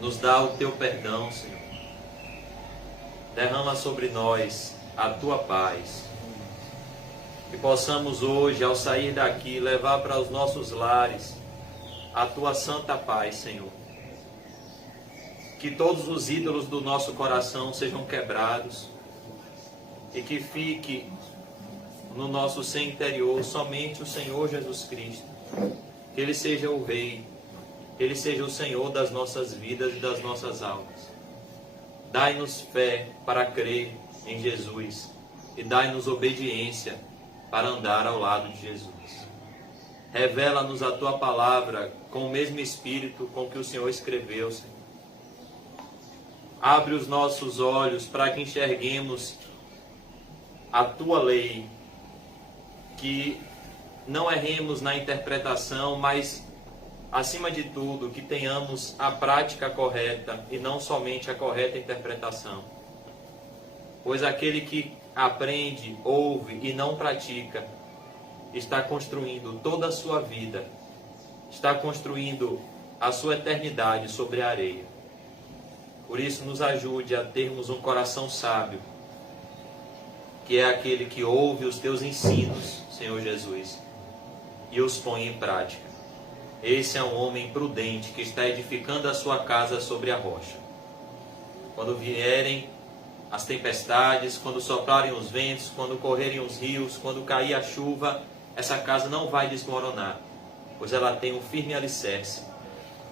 nos dá o teu perdão, Senhor. Derrama sobre nós a tua paz. Que possamos hoje, ao sair daqui, levar para os nossos lares a tua santa paz, Senhor. Que todos os ídolos do nosso coração sejam quebrados e que fique no nosso ser interior somente o Senhor Jesus Cristo. Que Ele seja o Rei, que Ele seja o Senhor das nossas vidas e das nossas almas. Dai-nos fé para crer em Jesus e dai-nos obediência para andar ao lado de Jesus. Revela-nos a Tua palavra com o mesmo Espírito com que o Senhor escreveu, Senhor. Abre os nossos olhos para que enxerguemos a Tua lei, que não erremos na interpretação, mas, acima de tudo, que tenhamos a prática correta e não somente a correta interpretação. Pois aquele que aprende, ouve e não pratica, está construindo toda a sua vida, está construindo a sua eternidade sobre a areia. Por isso, nos ajude a termos um coração sábio, que é aquele que ouve os teus ensinos, Senhor Jesus, e os põe em prática. Esse é um homem prudente que está edificando a sua casa sobre a rocha. Quando vierem as tempestades, quando soprarem os ventos, quando correrem os rios, quando cair a chuva, essa casa não vai desmoronar, pois ela tem um firme alicerce,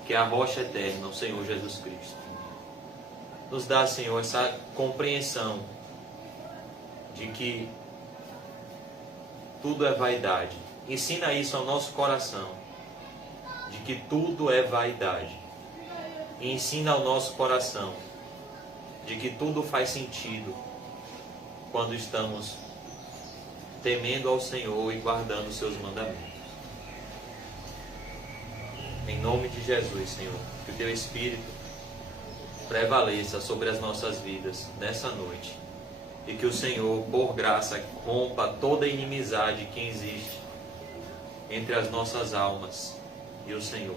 que é a rocha eterna, o Senhor Jesus Cristo. Nos dá, Senhor, essa compreensão de que tudo é vaidade. Ensina isso ao nosso coração, de que tudo é vaidade. E ensina ao nosso coração de que tudo faz sentido quando estamos temendo ao Senhor e guardando os seus mandamentos. Em nome de Jesus, Senhor, que o Teu Espírito prevaleça sobre as nossas vidas nessa noite. E que o Senhor, por graça, rompa toda a inimizade que existe entre as nossas almas e o Senhor.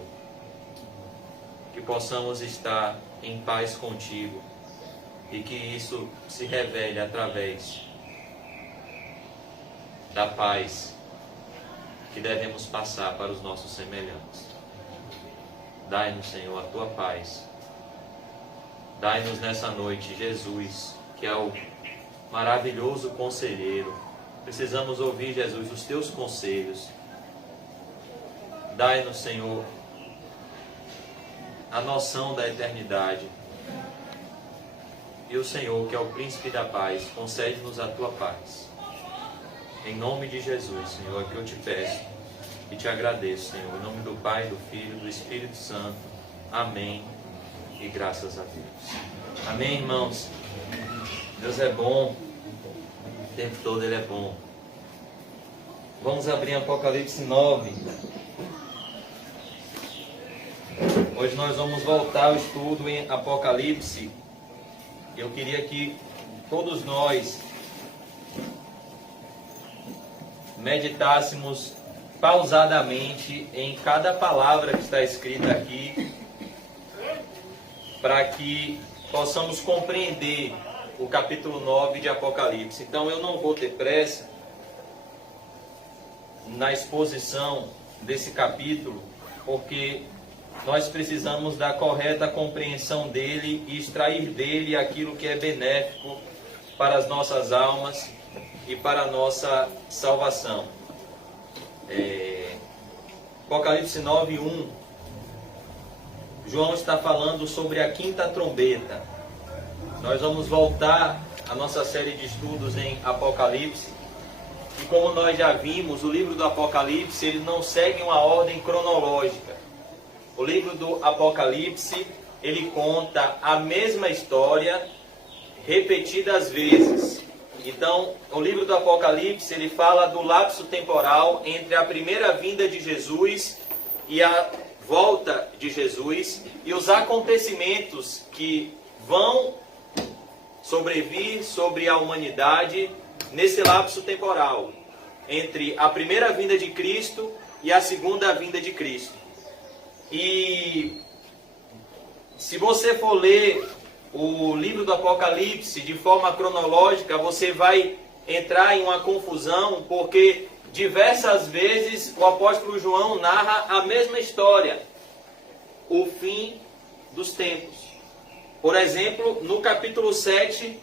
Que possamos estar em paz contigo e que isso se revele através da paz que devemos passar para os nossos semelhantes. Dai-nos, Senhor, a Tua paz. Dai-nos nessa noite Jesus, que é o maravilhoso conselheiro. Precisamos ouvir, Jesus, os Teus conselhos. Dai-nos, Senhor, a noção da eternidade. E o Senhor, que é o príncipe da paz, concede-nos a Tua paz. Em nome de Jesus, Senhor, é que eu te peço e te agradeço, Senhor. Em nome do Pai, do Filho e do Espírito Santo. Amém. E graças a Deus. Amém, irmãos? Deus é bom. O tempo todo Ele é bom. Vamos abrir Apocalipse 9. Hoje nós vamos voltar ao estudo em Apocalipse. Eu queria que todos nós meditássemos pausadamente em cada palavra que está escrita aqui, para que possamos compreender o capítulo 9 de Apocalipse. Então eu não vou ter pressa na exposição desse capítulo, porque nós precisamos da correta compreensão dele e extrair dele aquilo que é benéfico para as nossas almas e para a nossa salvação. Apocalipse 9:1. João está falando sobre a quinta trombeta. Nós vamos voltar à nossa série de estudos em Apocalipse. E como nós já vimos, o livro do Apocalipse ele não segue uma ordem cronológica. O livro do Apocalipse ele conta a mesma história repetidas vezes. Então, o livro do Apocalipse ele fala do lapso temporal entre a primeira vinda de Jesus e a volta de Jesus e os acontecimentos que vão sobrevir sobre a humanidade nesse lapso temporal entre a primeira vinda de Cristo e a segunda vinda de Cristo. E se você for ler o livro do Apocalipse de forma cronológica, você vai entrar em uma confusão, porque diversas vezes o apóstolo João narra a mesma história, o fim dos tempos. Por exemplo, no capítulo 7,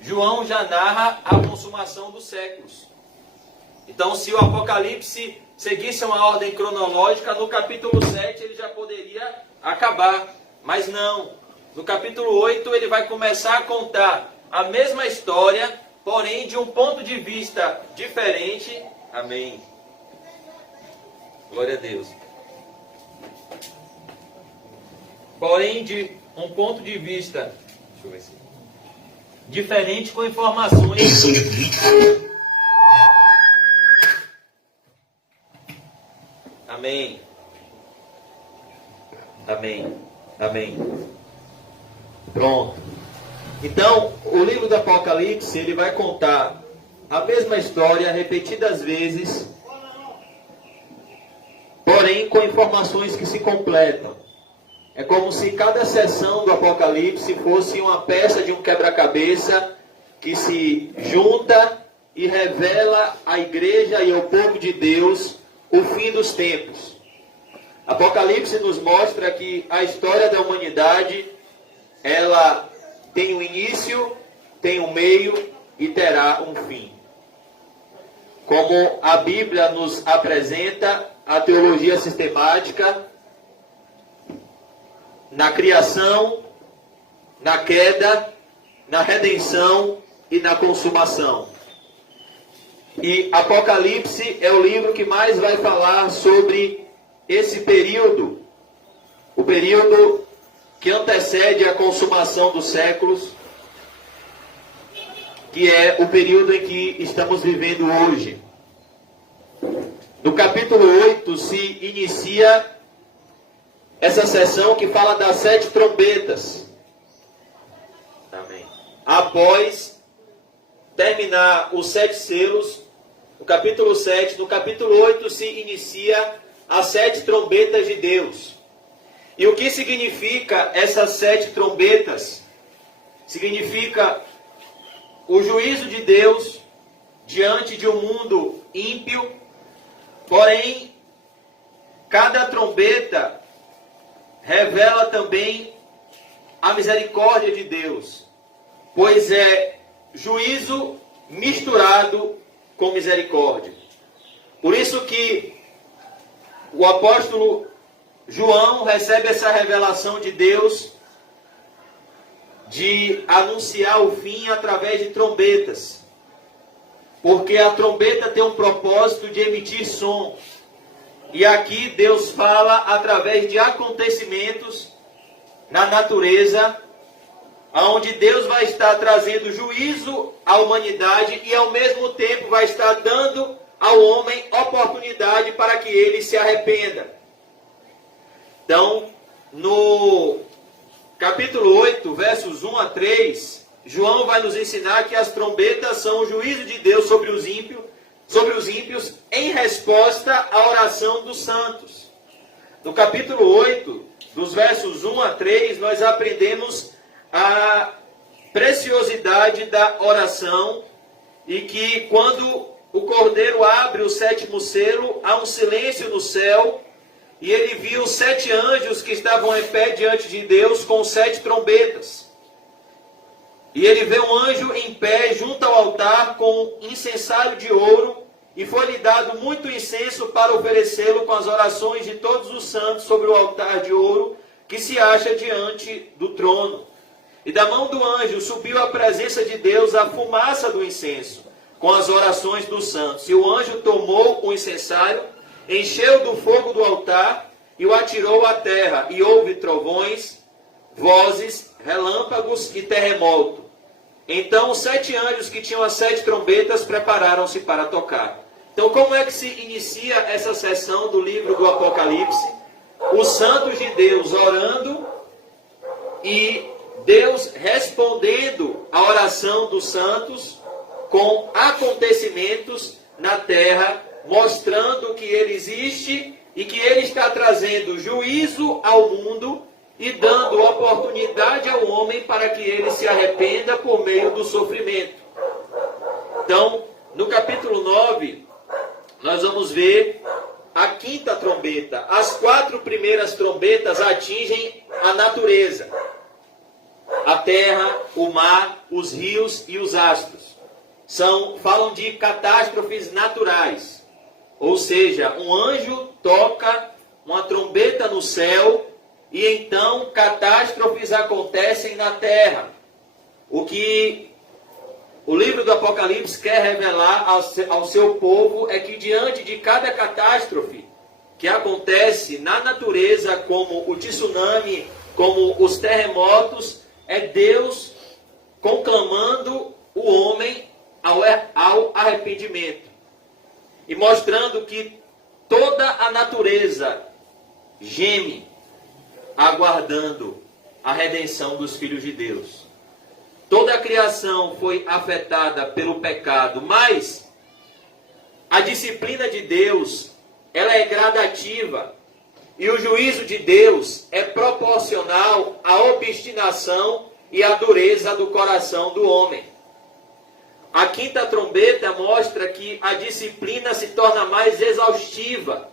João já narra a consumação dos séculos. Então, se o Apocalipse seguisse uma ordem cronológica, no capítulo 7 ele já poderia acabar. Mas não. No capítulo 8 ele vai começar a contar a mesma história, porém de um ponto de vista diferente. Amém. Glória a Deus. Porém de um ponto de vista diferente, com informações. Amém. Amém. Amém. Pronto. Então, o livro do Apocalipse, ele vai contar a mesma história repetidas vezes, porém com informações que se completam. É como se cada seção do Apocalipse fosse uma peça de um quebra-cabeça que se junta e revela à igreja e ao povo de Deus o fim dos tempos. Apocalipse nos mostra que a história da humanidade, ela tem um início, tem um meio e terá um fim. Como a Bíblia nos apresenta, a teologia sistemática, na criação, na queda, na redenção e na consumação. E Apocalipse é o livro que mais vai falar sobre esse período, o período que antecede a consumação dos séculos, que é o período em que estamos vivendo hoje. No capítulo 8 se inicia essa sessão que fala das 7 trombetas. Amém. Após terminar os 7 selos, no capítulo 7, no capítulo 8 se inicia as 7 trombetas de Deus. E o que significa essas 7 trombetas? Significa o juízo de Deus diante de um mundo ímpio, porém, cada trombeta revela também a misericórdia de Deus, pois é juízo misturado com misericórdia. Por isso que o apóstolo João recebe essa revelação de Deus de anunciar o fim através de trombetas. Porque a trombeta tem um propósito de emitir som. E aqui Deus fala através de acontecimentos na natureza, onde Deus vai estar trazendo juízo à humanidade e ao mesmo tempo vai estar dando ao homem oportunidade para que ele se arrependa. Então, no capítulo 8, versos 1 a 3, João vai nos ensinar que as trombetas são o juízo de Deus sobre os ímpios em resposta à oração dos santos. No capítulo 8, dos versos 1 a 3, nós aprendemos a preciosidade da oração e que quando o Cordeiro abre o 7º selo, há um silêncio no céu e ele viu 7 anjos que estavam em pé diante de Deus com 7 trombetas. E ele vê um anjo em pé junto ao altar com incensário de ouro, e foi-lhe dado muito incenso para oferecê-lo com as orações de todos os santos sobre o altar de ouro que se acha diante do trono. E da mão do anjo subiu à presença de Deus a fumaça do incenso, com as orações dos santos. E o anjo tomou o incensário, encheu do fogo do altar e o atirou à terra. E houve trovões, vozes, relâmpagos e terremoto. Então os 7 anjos que tinham as 7 trombetas prepararam-se para tocar. Então como é que se inicia essa sessão do livro do Apocalipse? Os santos de Deus orando e Deus respondendo à oração dos santos com acontecimentos na terra, mostrando que Ele existe e que Ele está trazendo juízo ao mundo e dando oportunidade ao homem para que ele se arrependa por meio do sofrimento. Então, no capítulo 9, nós vamos ver a quinta trombeta. As 4 primeiras trombetas atingem a natureza: a terra, o mar, os rios e os astros. Falam de catástrofes naturais. Ou seja, um anjo toca uma trombeta no céu e então catástrofes acontecem na terra. O que o livro do Apocalipse quer revelar ao seu povo é que diante de cada catástrofe que acontece na natureza, como o tsunami, como os terremotos, é Deus conclamando o homem ao arrependimento e mostrando que toda a natureza geme aguardando a redenção dos filhos de Deus. Toda a criação foi afetada pelo pecado, mas a disciplina de Deus, ela é gradativa, e o juízo de Deus é proporcional à obstinação e à dureza do coração do homem. A quinta trombeta mostra que a disciplina se torna mais exaustiva.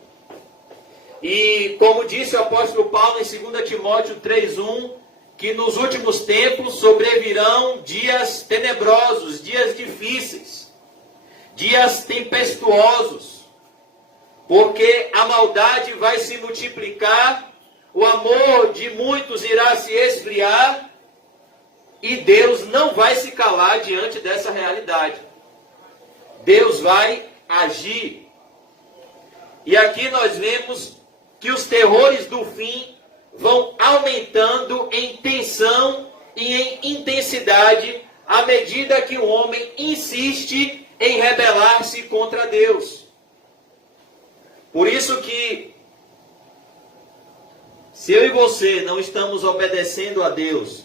E como disse o apóstolo Paulo em 2 Timóteo 3:1, que nos últimos tempos sobrevirão dias tenebrosos, dias difíceis, dias tempestuosos, porque a maldade vai se multiplicar, o amor de muitos irá se esfriar, e Deus não vai se calar diante dessa realidade. Deus vai agir. E aqui nós vemos que os terrores do fim vão aumentando em tensão e em intensidade à medida que o homem insiste em rebelar-se contra Deus. Por isso que, se eu e você não estamos obedecendo a Deus,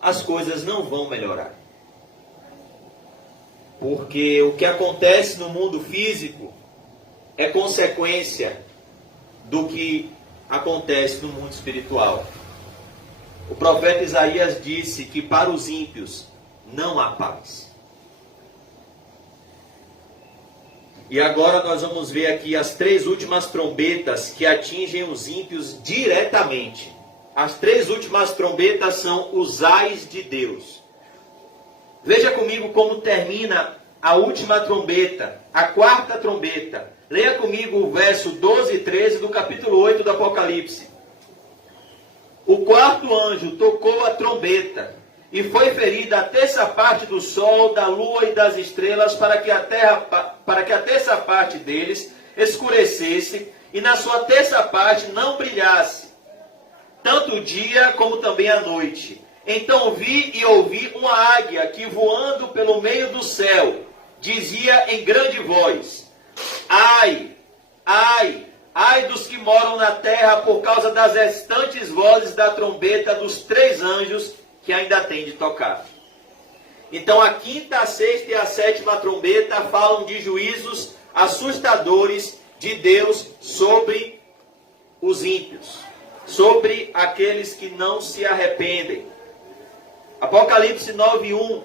as coisas não vão melhorar. Porque o que acontece no mundo físico é consequência do que acontece no mundo espiritual. O profeta Isaías disse que para os ímpios não há paz. E agora nós vamos ver aqui as 3 últimas trombetas que atingem os ímpios diretamente. As 3 últimas trombetas são os ais de Deus. Veja comigo como termina a última trombeta, a 4ª trombeta. Leia comigo o verso 12 e 13 do capítulo 8 do Apocalipse. O 4º anjo tocou a trombeta, e foi ferida a 3ª parte do sol, da lua e das estrelas, para que a 3ª parte deles escurecesse, e na sua 3ª parte não brilhasse, tanto o dia como também a noite. Então vi e ouvi uma águia que, voando pelo meio do céu, dizia em grande voz: ai, ai, ai dos que moram na terra por causa das restantes vozes da trombeta dos 3 anjos que ainda tem de tocar. Então a 5ª, a 6ª e a 7ª trombeta falam de juízos assustadores de Deus sobre os ímpios, sobre aqueles que não se arrependem. Apocalipse 9:1.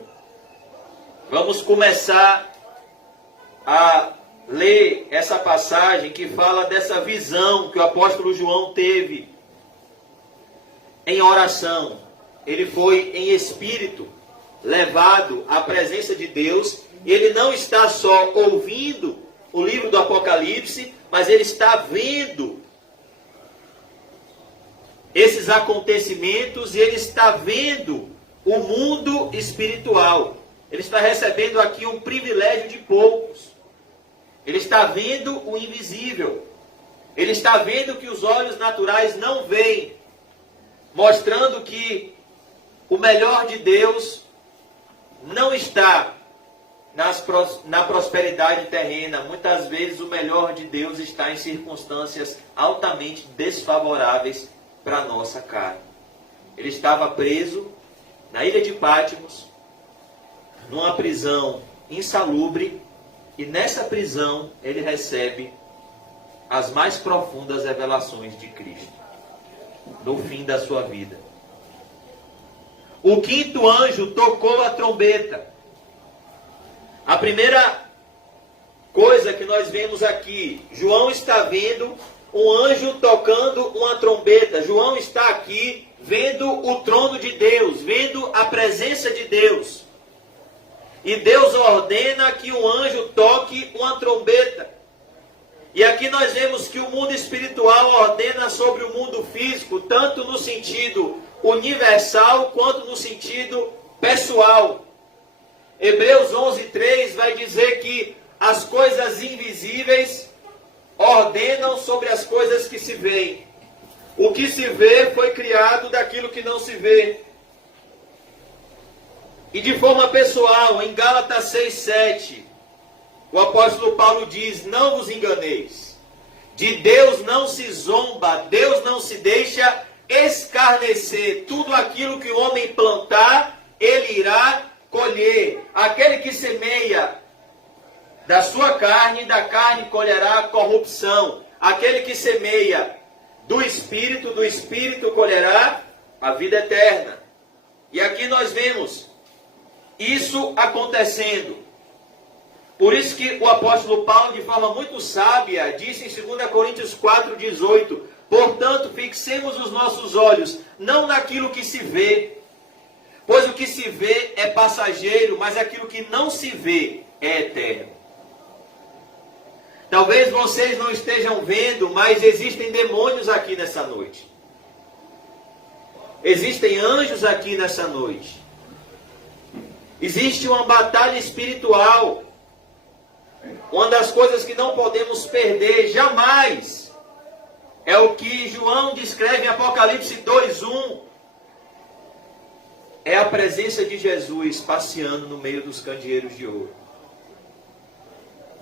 Vamos começar a ler essa passagem que fala dessa visão que o apóstolo João teve em oração. Ele foi em espírito levado à presença de Deus. E ele não está só ouvindo o livro do Apocalipse, mas ele está vendo esses acontecimentos e ele está vendo o mundo espiritual. Ele está recebendo aqui um privilégio de poucos. Ele está vendo o invisível. Ele está vendo que os olhos naturais não veem, mostrando que o melhor de Deus não está na prosperidade terrena. Muitas vezes o melhor de Deus está em circunstâncias altamente desfavoráveis para a nossa carne. Ele estava preso na ilha de Patmos, numa prisão insalubre, e nessa prisão ele recebe as mais profundas revelações de Cristo. do fim da sua vida. O quinto anjo tocou a trombeta. A primeira coisa que nós vemos aqui, João está vendo um anjo tocando uma trombeta. João está aqui vendo o trono de Deus, vendo a presença de Deus. E Deus ordena que um anjo toque uma trombeta. E aqui nós vemos que o mundo espiritual ordena sobre o mundo físico, tanto no sentido universal quanto no sentido pessoal. Hebreus 11:3 vai dizer que as coisas invisíveis ordenam sobre as coisas que se veem. O que se vê foi criado daquilo que não se vê. E de forma pessoal, em Gálatas 6:7, o apóstolo Paulo diz: não vos enganeis, de Deus não se zomba, Deus não se deixa escarnecer. Tudo aquilo que o homem plantar, ele irá colher. Aquele que semeia da sua carne, da carne colherá corrupção. Aquele que semeia do Espírito colherá a vida eterna. E aqui nós vemos isso acontecendo. Por isso que o apóstolo Paulo, de forma muito sábia, disse em 2 Coríntios 4:18, portanto, fixemos os nossos olhos, não naquilo que se vê, pois o que se vê é passageiro, mas aquilo que não se vê é eterno. Talvez vocês não estejam vendo, mas existem demônios aqui nessa noite. Existem anjos aqui nessa noite. Existe uma batalha espiritual. Uma das coisas que não podemos perder jamais é o que João descreve em Apocalipse 2:1. É a presença de Jesus passeando no meio dos candeeiros de ouro.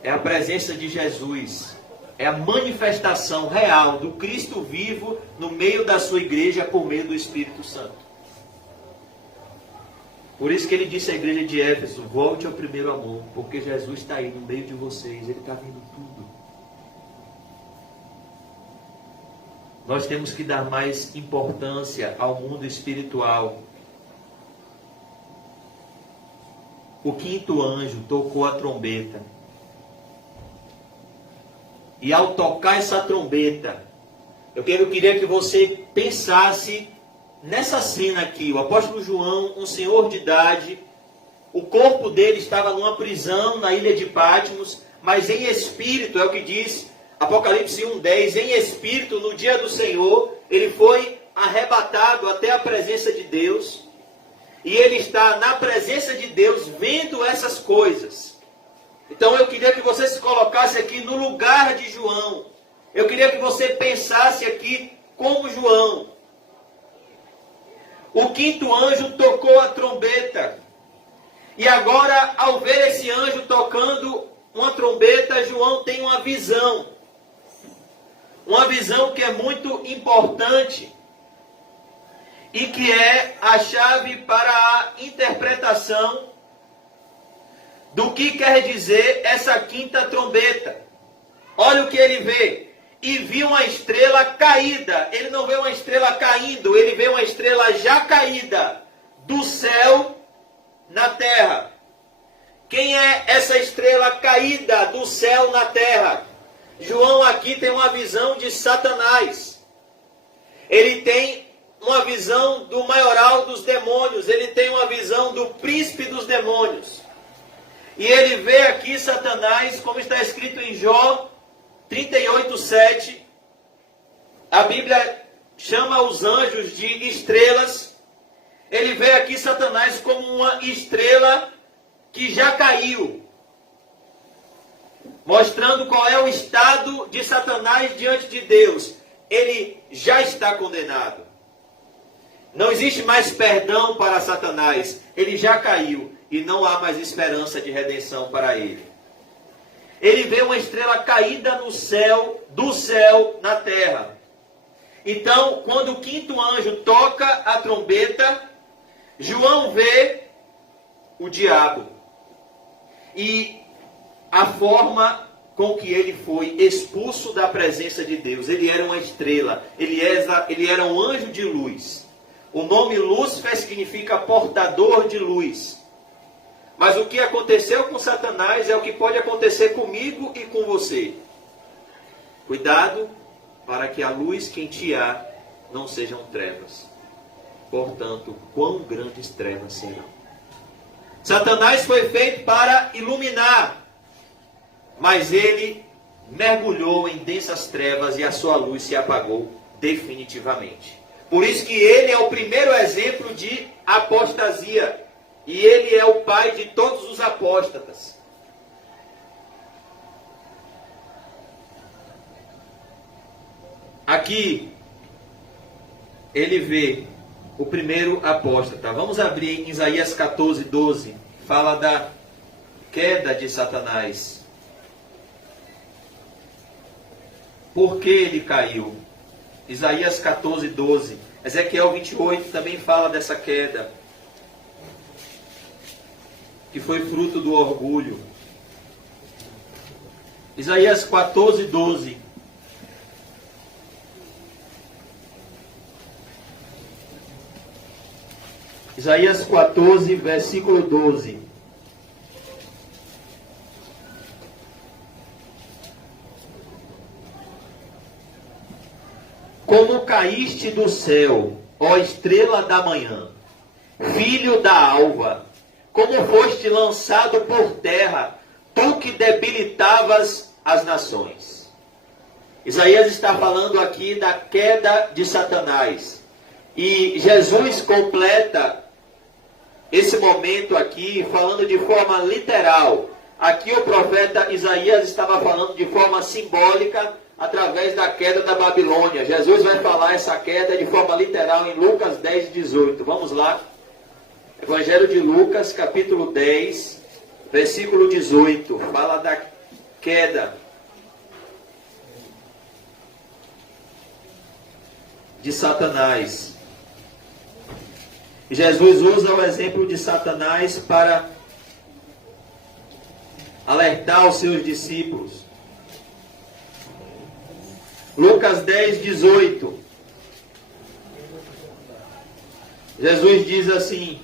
É a presença de Jesus. É a manifestação real do Cristo vivo no meio da sua igreja por meio do Espírito Santo. Por isso que ele disse à igreja de Éfeso: volte ao primeiro amor, porque Jesus está aí no meio de vocês, ele está vendo tudo. Nós temos que dar mais importância ao mundo espiritual. O quinto anjo tocou a trombeta. E ao tocar essa trombeta, eu queria que você pensasse nessa cena aqui. O apóstolo João, um senhor de idade, o corpo dele estava numa prisão na ilha de Patmos, mas em espírito, é o que diz Apocalipse 1:10, em espírito, no dia do Senhor, ele foi arrebatado até a presença de Deus, e ele está na presença de Deus vendo essas coisas. Então eu queria que você se colocasse aqui no lugar de João. Eu queria que você pensasse aqui como João. O quinto anjo tocou a trombeta. E agora, ao ver esse anjo tocando uma trombeta, João tem uma visão. Uma visão que é muito importante. E que é a chave para a interpretação do que quer dizer essa quinta trombeta. Olha o que ele vê. E viu uma estrela caída. Ele não vê uma estrela caindo, ele vê uma estrela já caída do céu na terra. Quem é essa estrela caída do céu na terra? João aqui tem uma visão de Satanás. Ele tem uma visão do maioral dos demônios. Ele tem uma visão do príncipe dos demônios. E ele vê aqui Satanás, como está escrito em Jó 38:7. A Bíblia chama os anjos de estrelas. Ele vê aqui Satanás como uma estrela que já caiu, mostrando qual é o estado de Satanás diante de Deus. Ele já está condenado. Não existe mais perdão para Satanás. Ele já caiu e não há mais esperança de redenção para ele. Ele vê uma estrela caída no céu, do céu na terra. Então, quando o quinto anjo toca a trombeta, João vê o diabo. E a forma com que ele foi expulso da presença de Deus. Ele era uma estrela, ele era um anjo de luz. O nome Lúcifer significa portador de luz. Mas o que aconteceu com Satanás é o que pode acontecer comigo e com você. Cuidado para que a luz que em ti há não sejam trevas. Portanto, quão grandes trevas serão. Satanás foi feito para iluminar, mas ele mergulhou em densas trevas e a sua luz se apagou definitivamente. Por isso que ele é o primeiro exemplo de apostasia. E ele é o pai de todos os apóstatas. Aqui, ele vê o primeiro apóstata. Vamos abrir em Isaías 14, 12. Fala da queda de Satanás. Por que ele caiu? Isaías 14, 12. Ezequiel 28 também fala dessa queda, que foi fruto do orgulho. Isaías 14, 12. Isaías 14, versículo 12. Como caíste do céu, ó estrela da manhã, filho da alva, como foste lançado por terra, tu que debilitavas as nações. Isaías está falando aqui da queda de Satanás. E Jesus completa esse momento aqui falando de forma literal. Aqui o profeta Isaías estava falando de forma simbólica através da queda da Babilônia. Jesus vai falar essa queda de forma literal em Lucas 10, 18. Vamos lá. Evangelho de Lucas, capítulo 10, versículo 18. Fala da queda de Satanás. Jesus usa o exemplo de Satanás para alertar os seus discípulos. Lucas 10, 18. Jesus diz assim,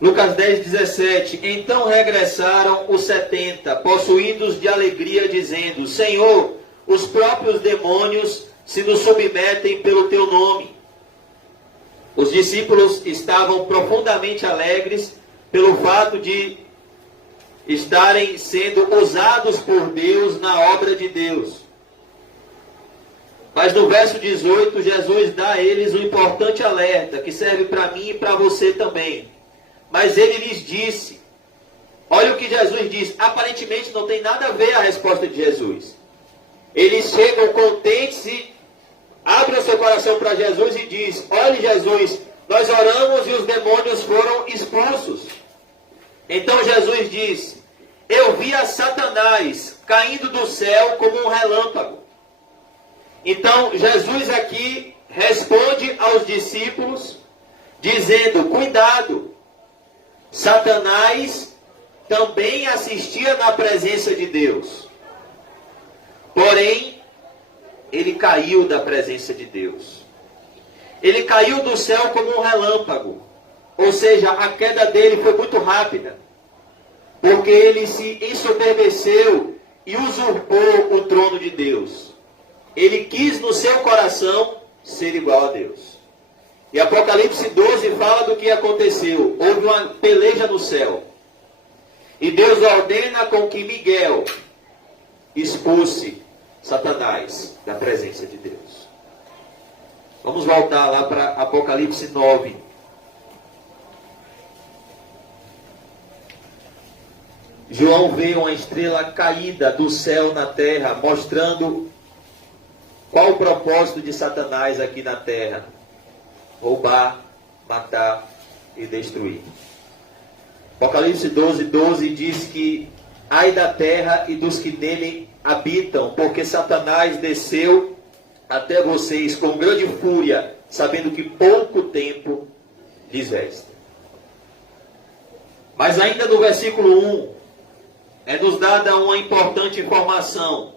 Lucas 10, 17. Então regressaram os 70, possuídos de alegria, dizendo, Senhor, os próprios demônios se nos submetem pelo teu nome. Os discípulos estavam profundamente alegres pelo fato de estarem sendo usados por Deus na obra de Deus. Mas no verso 18, Jesus dá a eles um importante alerta, que serve para mim e para você também. Mas ele lhes disse, olha o que Jesus diz, aparentemente não tem nada a ver a resposta de Jesus. Eles chegam contentes e abrem o seu coração para Jesus e diz, olha Jesus, nós oramos e os demônios foram expulsos. Então Jesus diz, eu vi a Satanás caindo do céu como um relâmpago. Então, Jesus aqui responde aos discípulos, dizendo, cuidado, Satanás também assistia na presença de Deus. Porém, ele caiu da presença de Deus. Ele caiu do céu como um relâmpago. Ou seja, a queda dele foi muito rápida. Porque ele se ensoberbeceu e usurpou o trono de Deus. Ele quis no seu coração ser igual a Deus. E Apocalipse 12 fala do que aconteceu. Houve uma peleja no céu. E Deus ordena com que Miguel expulse Satanás da presença de Deus. Vamos voltar lá para Apocalipse 9. João vê uma estrela caída do céu na terra, mostrando qual o propósito de Satanás aqui na terra: roubar, matar e destruir. Apocalipse 12, 12 diz que ai da terra e dos que nele habitam, porque Satanás desceu até vocês com grande fúria, sabendo que pouco tempo lhes resta. Mas ainda no versículo 1, é-nos dada uma importante informação.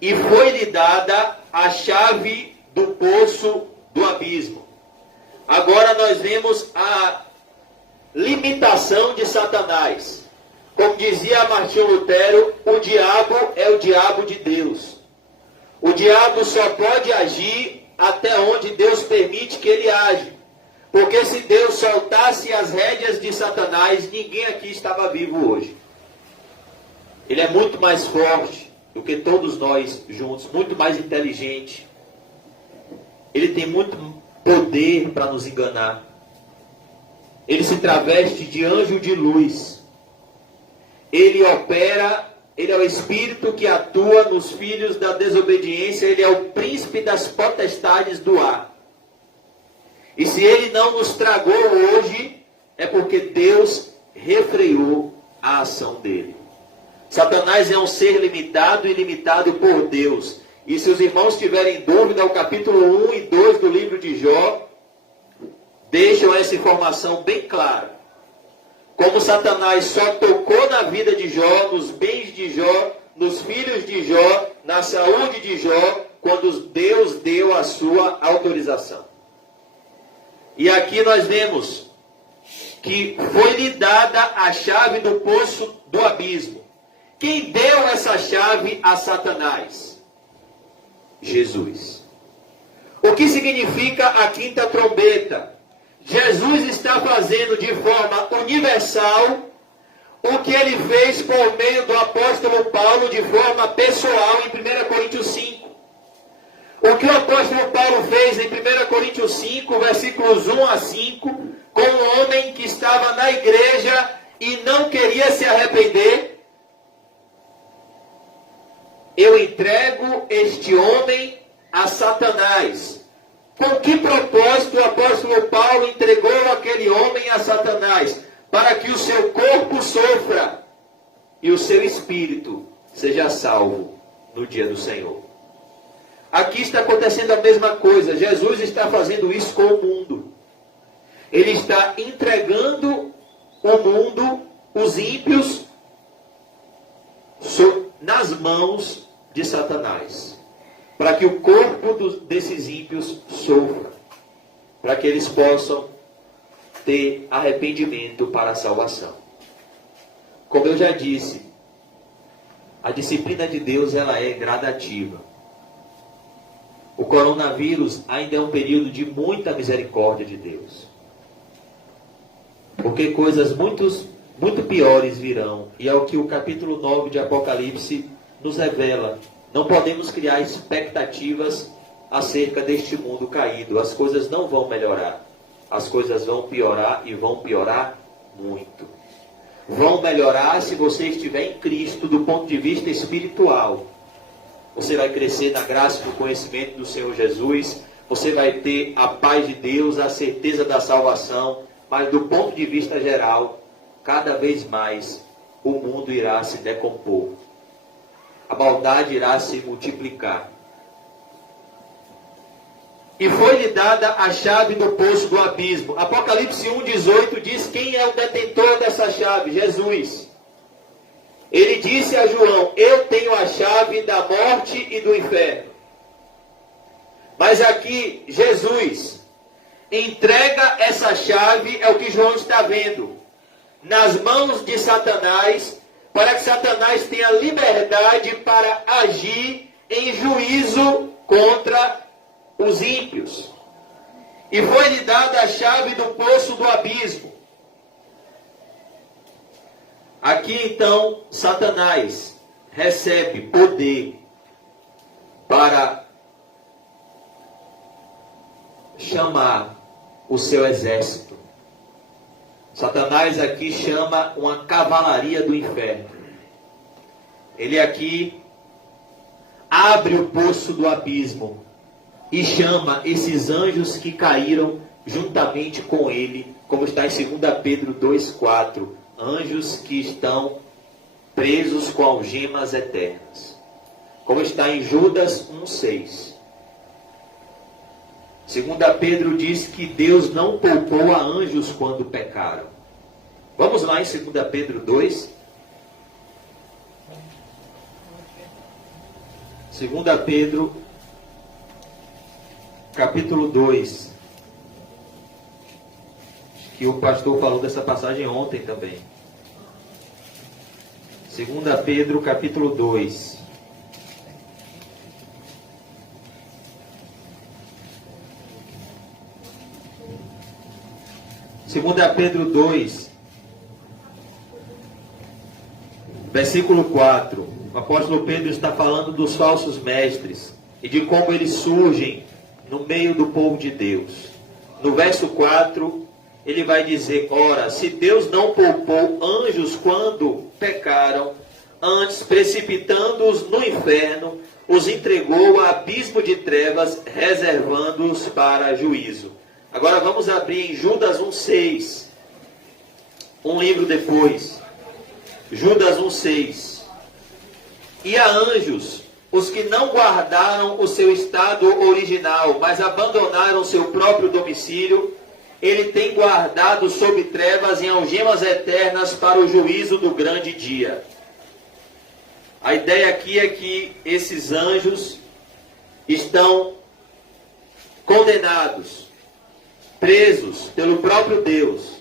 E foi-lhe dada a chave do poço do abismo. Agora nós vemos a limitação de Satanás. Como dizia Martinho Lutero, o diabo é o diabo de Deus. O diabo só pode agir até onde Deus permite que ele age. Porque se Deus soltasse as rédeas de Satanás, ninguém aqui estava vivo hoje. Ele é muito mais forte do que todos nós juntos, muito mais inteligente. Ele tem muito poder para nos enganar. Ele se traveste de anjo de luz. Ele opera, ele é o espírito que atua nos filhos da desobediência, ele é o príncipe das potestades do ar. E se ele não nos tragou hoje, é porque Deus refreou a ação dele. Satanás é um ser limitado e limitado por Deus. E se os irmãos tiverem dúvida, o capítulo 1 e 2 do livro de Jó deixam essa informação bem clara. Como Satanás só tocou na vida de Jó, nos bens de Jó, nos filhos de Jó, na saúde de Jó, quando Deus deu a sua autorização. E aqui nós vemos que foi-lhe dada a chave do poço do abismo. Quem deu essa chave a Satanás? Jesus. O que significa a quinta trombeta? Jesus está fazendo de forma universal o que ele fez por meio do apóstolo Paulo de forma pessoal em 1 Coríntios 5. O que o apóstolo Paulo fez em 1 Coríntios 5, versículos 1 a 5, com um homem que estava na igreja e não queria se arrepender. Eu entrego este homem a Satanás. Com que propósito o apóstolo Paulo entregou aquele homem a Satanás? Para que o seu corpo sofra e o seu espírito seja salvo no dia do Senhor. Aqui está acontecendo a mesma coisa. Jesus está fazendo isso com o mundo. Ele está entregando o mundo, os ímpios, nas mãos de Satanás. Para que o corpo desses ímpios sofra. Para que eles possam ter arrependimento para a salvação. Como eu já disse, a disciplina de Deus ela é gradativa. O coronavírus ainda é um período de muita misericórdia de Deus. Porque coisas muito piores virão. E é o que o capítulo 9 de Apocalipse nos revela. Não podemos criar expectativas acerca deste mundo caído. As coisas não vão melhorar. As coisas vão piorar e vão piorar muito. Vão melhorar se você estiver em Cristo do ponto de vista espiritual. Você vai crescer na graça e no conhecimento do Senhor Jesus. Você vai ter a paz de Deus, a certeza da salvação. Mas do ponto de vista geral, cada vez mais o mundo irá se decompor. A maldade irá se multiplicar. E foi-lhe dada a chave do poço do abismo. Apocalipse 1,18 diz quem é o detentor dessa chave? Jesus. Ele disse a João, eu tenho a chave da morte e do inferno. Mas aqui, Jesus entrega essa chave, é o que João está vendo, nas mãos de Satanás, para que Satanás tenha liberdade para agir em juízo contra os ímpios. E foi-lhe dada a chave do poço do abismo. Aqui então, Satanás recebe poder para chamar o seu exército. Satanás aqui chama uma cavalaria do inferno. Ele aqui abre o poço do abismo e chama esses anjos que caíram juntamente com ele, como está em 2 Pedro 2,4, anjos que estão presos com algemas eternas. Como está em Judas 1,6. 2 Pedro diz que Deus não poupou a anjos quando pecaram. Vamos lá em 2 Pedro 2. 2 Pedro, capítulo 2. Que o pastor falou dessa passagem ontem também. 2 Pedro, capítulo 2. Segunda Pedro 2, versículo 4. O apóstolo Pedro está falando dos falsos mestres e de como eles surgem no meio do povo de Deus. No verso 4, ele vai dizer: ora, se Deus não poupou anjos quando pecaram, antes precipitando-os no inferno, os entregou a abismo de trevas, reservando-os para juízo. Agora vamos abrir em Judas 1,6. Um livro depois. Judas 1,6. E a anjos, os que não guardaram o seu estado original, mas abandonaram seu próprio domicílio, ele tem guardado sob trevas em algemas eternas para o juízo do grande dia. A ideia aqui é que esses anjos estão condenados, presos pelo próprio Deus,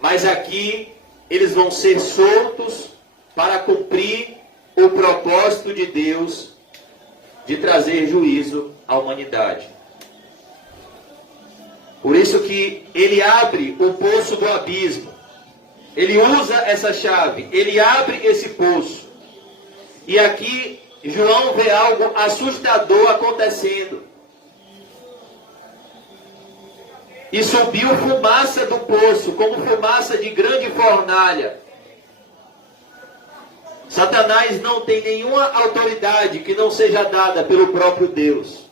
mas aqui eles vão ser soltos para cumprir o propósito de Deus de trazer juízo à humanidade. Por isso que ele abre o poço do abismo. Ele usa essa chave, ele abre esse poço. E aqui João vê algo assustador acontecendo. E subiu fumaça do poço, como fumaça de grande fornalha. Satanás não tem nenhuma autoridade que não seja dada pelo próprio Deus.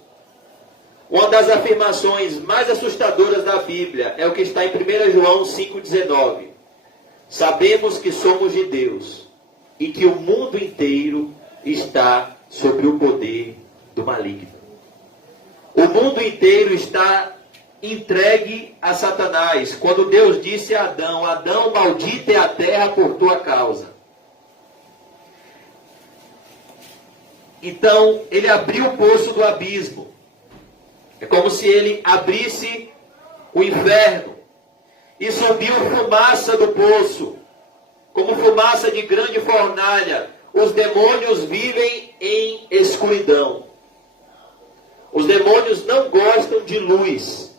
Uma das afirmações mais assustadoras da Bíblia é o que está em 1 João 5,19. Sabemos que somos de Deus e que o mundo inteiro está sob o poder do maligno. O mundo inteiro está entregue a Satanás. Quando Deus disse a Adão: Adão, maldita é a terra por tua causa. Então, ele abriu o poço do abismo. É como se ele abrisse o inferno. E subiu fumaça do poço, como fumaça de grande fornalha. Os demônios vivem em escuridão. Os demônios não gostam de luz.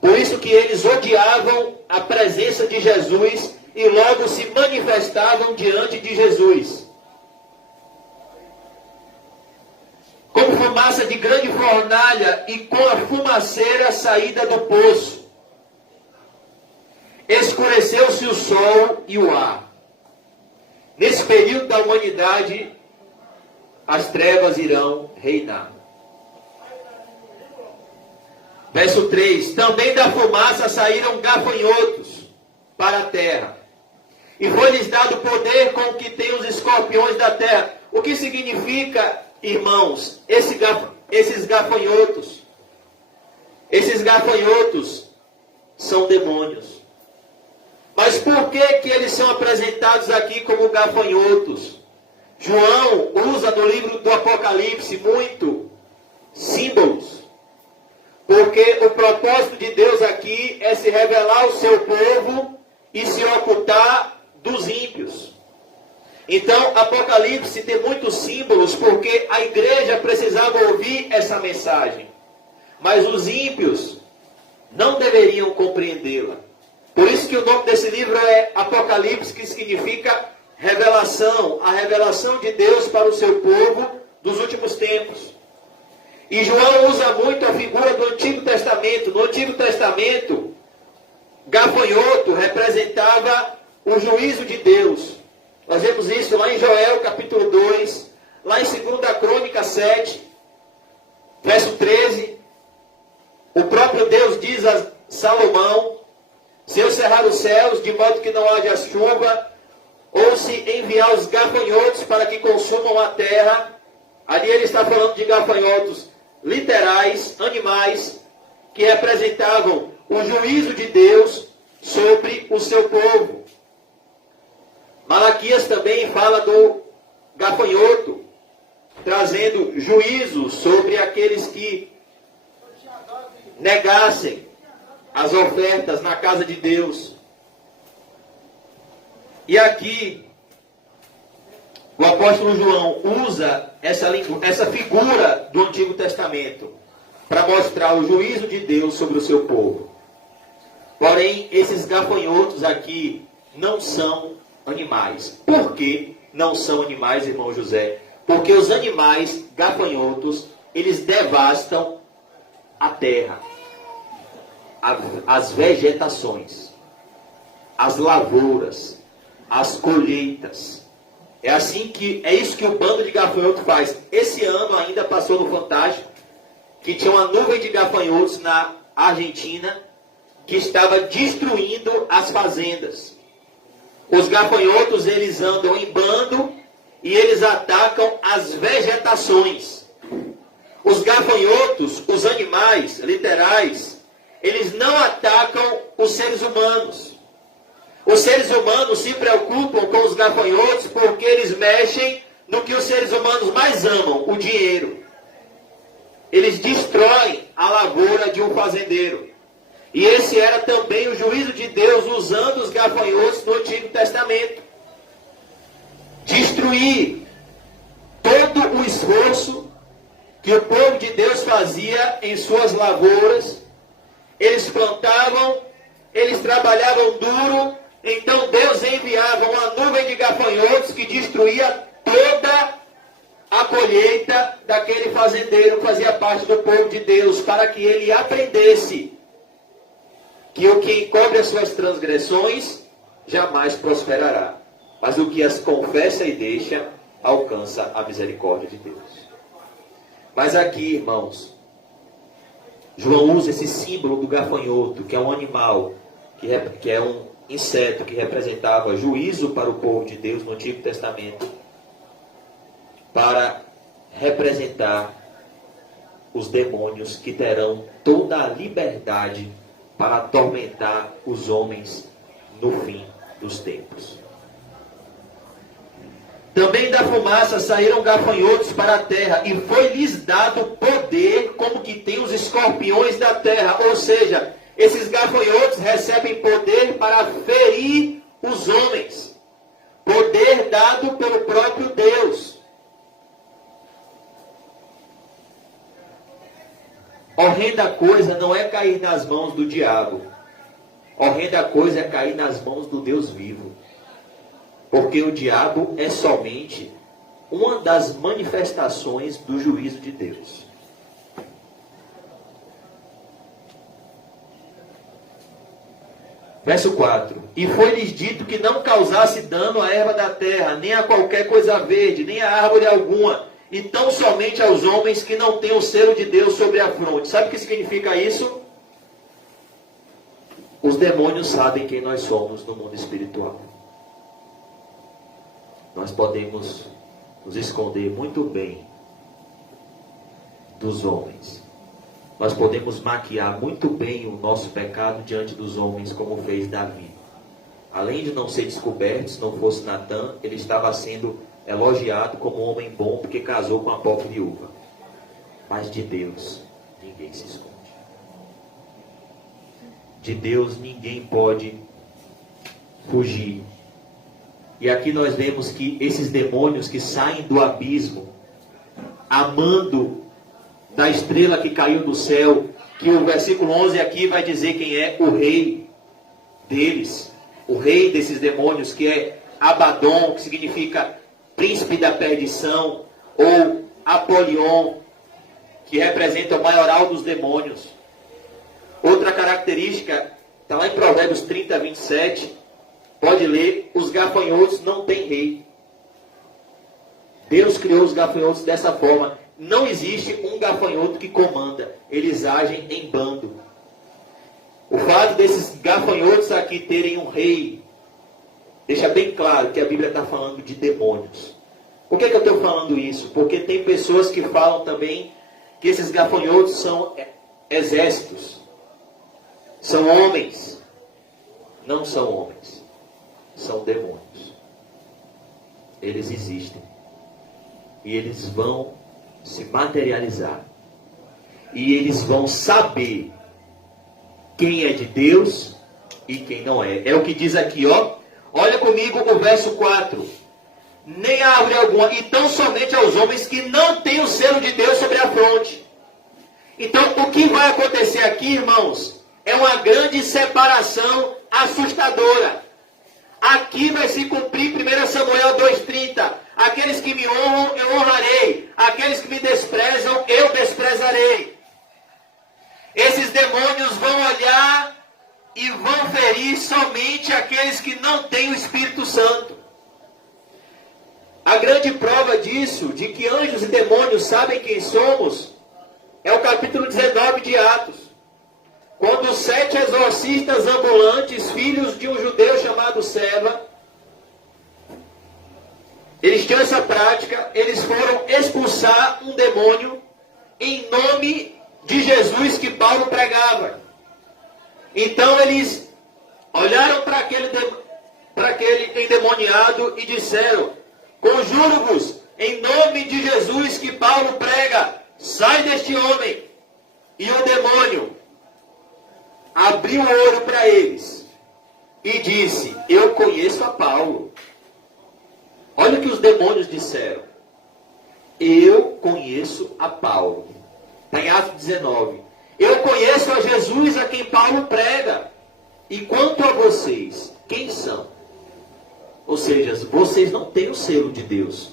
Por isso que eles odiavam a presença de Jesus e logo se manifestavam diante de Jesus. Como fumaça de grande fornalha e com a fumaceira saída do poço. Escureceu-se o sol e o ar. Nesse período da humanidade, as trevas irão reinar. Verso 3. Também da fumaça saíram gafanhotos para a terra. E foi-lhes dado poder com o que tem os escorpiões da terra. O que significa, irmãos, esses gafanhotos? Esses gafanhotos são demônios. Mas por que eles são apresentados aqui como gafanhotos? João usa no livro do Apocalipse muito símbolos. Porque o propósito de Deus aqui é se revelar ao seu povo e se ocultar dos ímpios. Então, Apocalipse tem muitos símbolos porque a igreja precisava ouvir essa mensagem. Mas os ímpios não deveriam compreendê-la. Por isso que o nome desse livro é Apocalipse, que significa revelação, a revelação de Deus para o seu povo dos últimos tempos. E João usa muito a figura do Antigo Testamento. No Antigo Testamento, gafanhoto representava o juízo de Deus. Nós vemos isso lá em Joel capítulo 2, lá em 2 Crônica 7, verso 13. O próprio Deus diz a Salomão: se eu cerrar os céus de modo que não haja chuva, ou se enviar os gafanhotos para que consumam a terra. Ali ele está falando de gafanhotos literais, animais, que representavam o juízo de Deus sobre o seu povo. Malaquias também fala do gafanhoto. trazendo juízo sobre aqueles que negassem as ofertas na casa de Deus. E aqui, o apóstolo João usa essa figura do Antigo Testamento para mostrar o juízo de Deus sobre o seu povo. Porém, esses gafanhotos aqui não são animais. Por que não são animais, irmão José? Porque os animais gafanhotos, eles devastam a terra, as vegetações, as lavouras, as colheitas. É isso que o bando de gafanhotos faz. Esse ano ainda passou no Fantástico que tinha uma nuvem de gafanhotos na Argentina que estava destruindo as fazendas. Os gafanhotos, eles andam em bando e eles atacam as vegetações. Os gafanhotos, os animais literais, eles não atacam os seres humanos. Os seres humanos se preocupam com os gafanhotos porque eles mexem no que os seres humanos mais amam, o dinheiro. Eles destroem a lavoura de um fazendeiro. E esse era também o juízo de Deus usando os gafanhotos no Antigo Testamento. Destruir todo o esforço que o povo de Deus fazia em suas lavouras. Eles plantavam, eles trabalhavam duro, então Deus enviava uma nuvem de gafanhotos que destruía toda a colheita daquele fazendeiro que fazia parte do povo de Deus, para que ele aprendesse que o que encobre as suas transgressões jamais prosperará, mas o que as confessa e deixa alcança a misericórdia de Deus. Mas aqui, irmãos, João usa esse símbolo do gafanhoto, que é um animal, que é um inseto que representava juízo para o povo de Deus no Antigo Testamento, para representar os demônios que terão toda a liberdade para atormentar os homens no fim dos tempos. Também da fumaça saíram gafanhotos para a terra, e foi-lhes dado poder como que tem os escorpiões da terra. Ou seja, esses gafanhotos recebem poder para ferir os homens. Poder dado pelo próprio Deus. Horrenda coisa não é cair nas mãos do diabo. Horrenda coisa é cair nas mãos do Deus vivo. Porque o diabo é somente uma das manifestações do juízo de Deus. Verso 4. E foi-lhes dito que não causasse dano à erva da terra, nem a qualquer coisa verde, nem a árvore alguma, e tão somente aos homens que não têm o selo de Deus sobre a fronte. Sabe o que significa isso? Os demônios sabem quem nós somos no mundo espiritual. Nós podemos nos esconder muito bem dos homens. Nós podemos maquiar muito bem o nosso pecado diante dos homens, como fez Davi. Além de não ser descoberto, se não fosse Natã, ele estava sendo elogiado como um homem bom porque casou com a pobre viúva. Mas de Deus, ninguém se esconde. De Deus, ninguém pode fugir. E aqui nós vemos que esses demônios que saem do abismo, amando da estrela que caiu do céu, que o versículo 11 aqui vai dizer quem é o rei deles, o rei desses demônios, que é Abaddon, que significa príncipe da perdição, ou Apolion, que representa o maioral dos demônios. Outra característica, está lá em Provérbios 30, 27, pode ler, os gafanhotos não têm rei. Deus criou os gafanhotos dessa forma. Não existe um gafanhoto que comanda. Eles agem em bando. O fato desses gafanhotos aqui terem um rei, deixa bem claro que a Bíblia está falando de demônios. Por que eu estou falando isso? Porque tem pessoas que falam também que esses gafanhotos são exércitos. São homens. Não são homens. São demônios. Eles existem. e eles vão se materializar. E eles vão saber quem é de Deus e quem não é. É o que diz aqui, ó. Olha comigo o verso 4. Nem árvore alguma, e tão somente aos homens que não têm o selo de Deus sobre a fronte. Então, o que vai acontecer aqui, irmãos, é uma grande separação assustadora. Aqui vai se cumprir 1 Samuel 2,30. Aqueles que me honram, eu honrarei. Aqueles que me desprezam, eu desprezarei. Esses demônios vão olhar e vão ferir somente aqueles que não têm o Espírito Santo. A grande prova disso, de que anjos e demônios sabem quem somos, é o capítulo 19 de Atos. Quando os 7 exorcistas ambulantes, filhos de um judeu chamado Seva, eles tinham essa prática, eles foram expulsar um demônio em nome de Jesus que Paulo pregava. Então eles olharam para aquele endemoniado e disseram: conjuro-vos em nome de Jesus que Paulo prega, sai deste homem. E o demônio abriu o olho para eles e disse: eu conheço a Paulo. Olha o que os demônios disseram: eu conheço a Paulo. Está em Atos 19. Eu conheço a Jesus a quem Paulo prega. E quanto a vocês, quem são? Ou seja, vocês não têm o selo de Deus.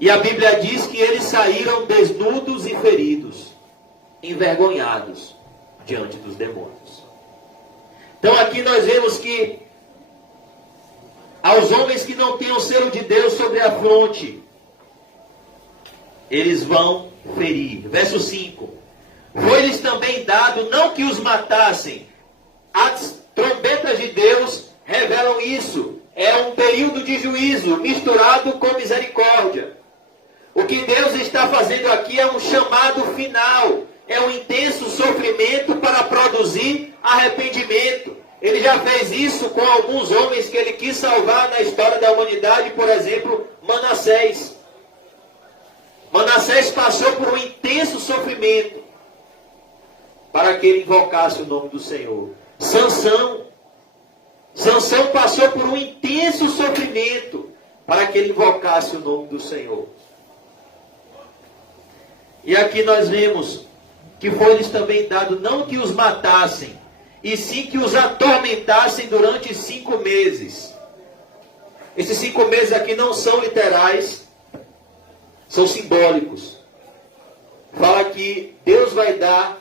E a Bíblia diz que eles saíram desnudos e feridos, envergonhados diante dos demônios. Então aqui nós vemos que aos homens que não têm o selo de Deus sobre a fronte, eles vão ferir. Verso 5. Foi-lhes também dado não que os matassem. As trombetas de Deus revelam isso. É um período de juízo misturado com misericórdia. O que Deus está fazendo aqui é um chamado final. É um intenso sofrimento para produzir arrependimento. Ele já fez isso com alguns homens que ele quis salvar na história da humanidade, por exemplo, Manassés. Manassés passou por um intenso sofrimento para que ele invocasse o nome do Senhor. Sansão passou por um intenso sofrimento para que ele invocasse o nome do Senhor. E aqui nós vemos que foi-lhes também dado não que os matassem, e sim que os atormentassem durante 5 meses. Esses 5 meses aqui não são literais, são simbólicos. Fala que Deus vai dar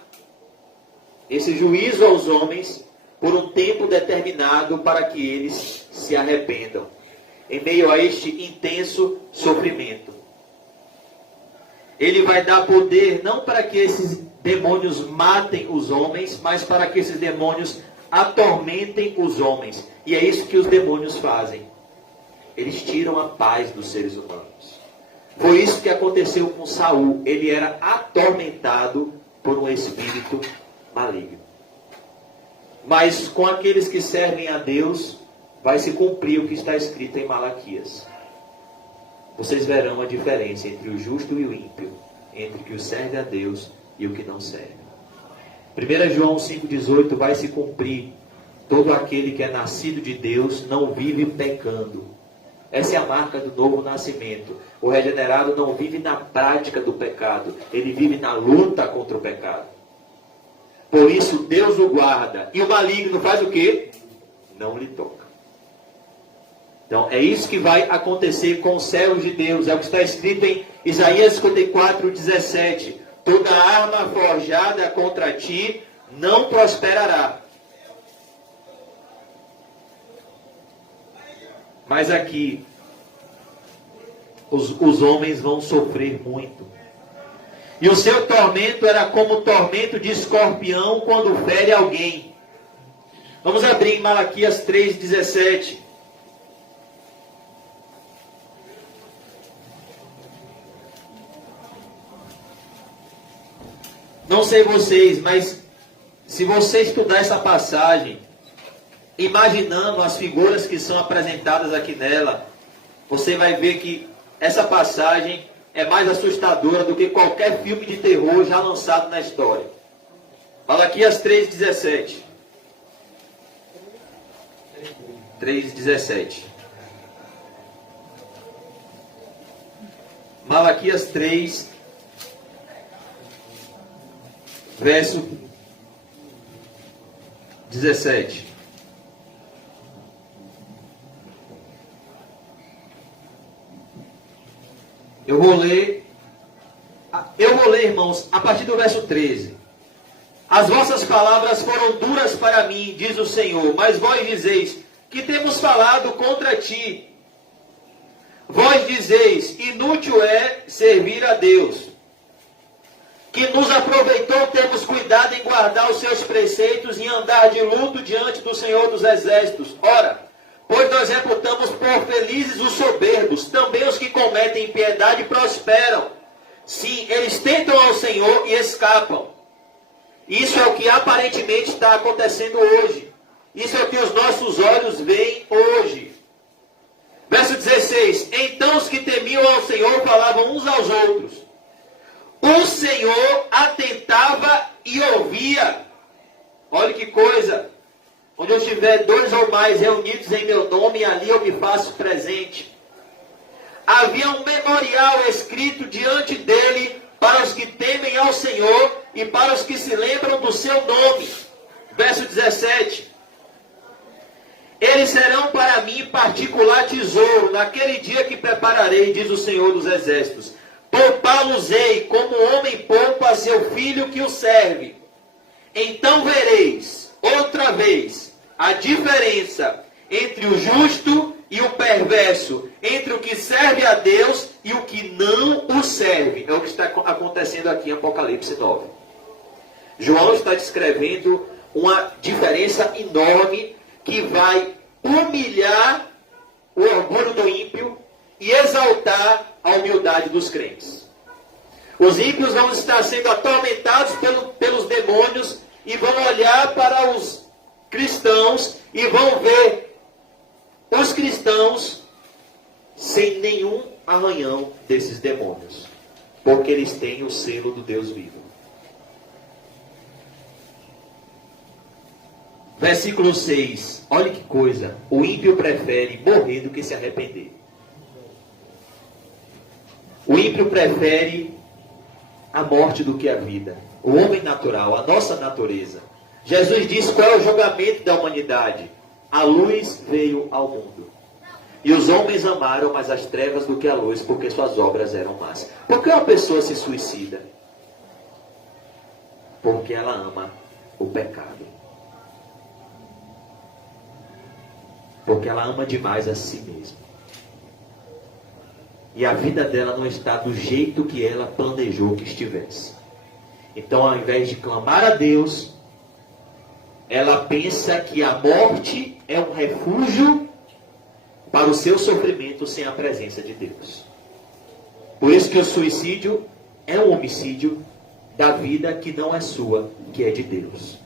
esse juízo aos homens por um tempo determinado para que eles se arrependam, em meio a este intenso sofrimento. Ele vai dar poder não para que esses demônios matem os homens, mas para que esses demônios atormentem os homens. E é isso que os demônios fazem. Eles tiram a paz dos seres humanos. Foi isso que aconteceu com Saul. Ele era atormentado por um espírito maligno. Mas com aqueles que servem a Deus, vai se cumprir o que está escrito em Malaquias. Vocês verão a diferença entre o justo e o ímpio, entre o que serve a Deus e o que não serve. 1 João 5,18 vai se cumprir. Todo aquele que é nascido de Deus não vive pecando. Essa é a marca do novo nascimento. O regenerado não vive na prática do pecado, ele vive na luta contra o pecado. Por isso Deus o guarda. E o maligno faz o quê? Não lhe toca. Então é isso que vai acontecer com os servos de Deus. É o que está escrito em Isaías 54:17. Toda arma forjada contra ti não prosperará. Mas aqui os homens vão sofrer muito. E o seu tormento era como o tormento de escorpião quando fere alguém. Vamos abrir em Malaquias 3:17. Não sei vocês, mas se você estudar essa passagem, imaginando as figuras que são apresentadas aqui nela, você vai ver que essa passagem é mais assustadora do que qualquer filme de terror já lançado na história. Malaquias 3,17. 3,17. Malaquias 3, verso 17. Eu vou ler, irmãos, a partir do verso 13. As vossas palavras foram duras para mim, diz o Senhor, mas vós dizeis que temos falado contra ti. Vós dizeis, inútil é servir a Deus, que nos aproveitou termos cuidado em guardar os seus preceitos e andar de luto diante do Senhor dos Exércitos. Ora, pois nós reputamos por felizes os soberbos, também os que cometem impiedade prosperam. Sim, eles tentam ao Senhor e escapam. Isso é o que aparentemente está acontecendo hoje. Isso é o que os nossos olhos veem hoje. Verso 16. Então os que temiam ao Senhor falavam uns aos outros. O Senhor atentava e ouvia. Olha que coisa. Onde eu estiver 2 ou mais reunidos em meu nome, ali eu me faço presente. Havia um memorial escrito diante dele para os que temem ao Senhor e para os que se lembram do seu nome. Verso 17. Eles serão para mim particular tesouro, naquele dia que prepararei, diz o Senhor dos Exércitos. Poupá-los-ei, como o homem poupa a seu filho que o serve. Então vereis, outra vez, a diferença entre o justo e o perverso, entre o que serve a Deus e o que não o serve. É o que está acontecendo aqui em Apocalipse 9. João está descrevendo uma diferença enorme que vai humilhar o orgulho do ímpio e exaltar a humildade dos crentes. Os ímpios vão estar sendo atormentados pelos demônios e vão olhar para os cristãos e vão ver os cristãos sem nenhum arranhão desses demônios, porque eles têm o selo do Deus vivo. Versículo 6. Olha que coisa. O ímpio prefere morrer do que se arrepender. O ímpio prefere a morte do que a vida. O homem natural, a nossa natureza. Jesus disse qual é o julgamento da humanidade. A luz veio ao mundo. E os homens amaram mais as trevas do que a luz, porque suas obras eram más. Por que uma pessoa se suicida? Porque ela ama o pecado. Porque ela ama demais a si mesma. E a vida dela não está do jeito que ela planejou que estivesse. Então, ao invés de clamar a Deus, ela pensa que a morte é um refúgio para o seu sofrimento sem a presença de Deus. Por isso que o suicídio é um homicídio da vida que não é sua, que é de Deus.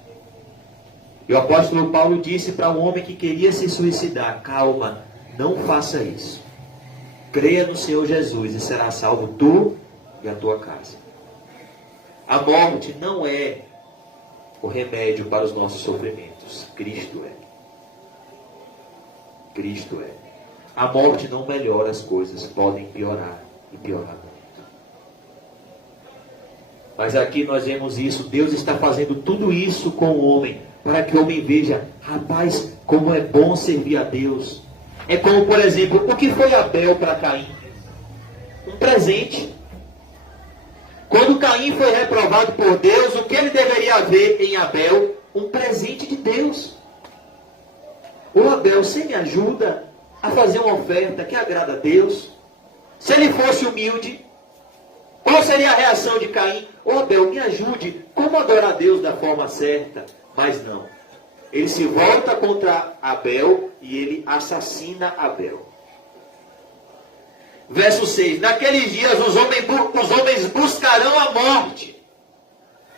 E o apóstolo Paulo disse para um homem que queria se suicidar: calma, não faça isso. Creia no Senhor Jesus e será salvo tu e a tua casa. A morte não é o remédio para os nossos sofrimentos. Cristo é. Cristo é. A morte não melhora as coisas, podem piorar e piorar muito. Mas aqui nós vemos isso. Deus está fazendo tudo isso com o homem, para que o homem veja, rapaz, como é bom servir a Deus. É como, por exemplo, o que foi Abel para Caim? Um presente. Quando Caim foi reprovado por Deus, o que ele deveria ver em Abel? Um presente de Deus. Ô Abel, você me ajuda a fazer uma oferta que agrada a Deus? Se ele fosse humilde, qual seria a reação de Caim? Ô Abel, me ajude, como adorar a Deus da forma certa? Mas não. Ele se volta contra Abel e ele assassina Abel. Verso 6. Naqueles dias os homens buscarão a morte.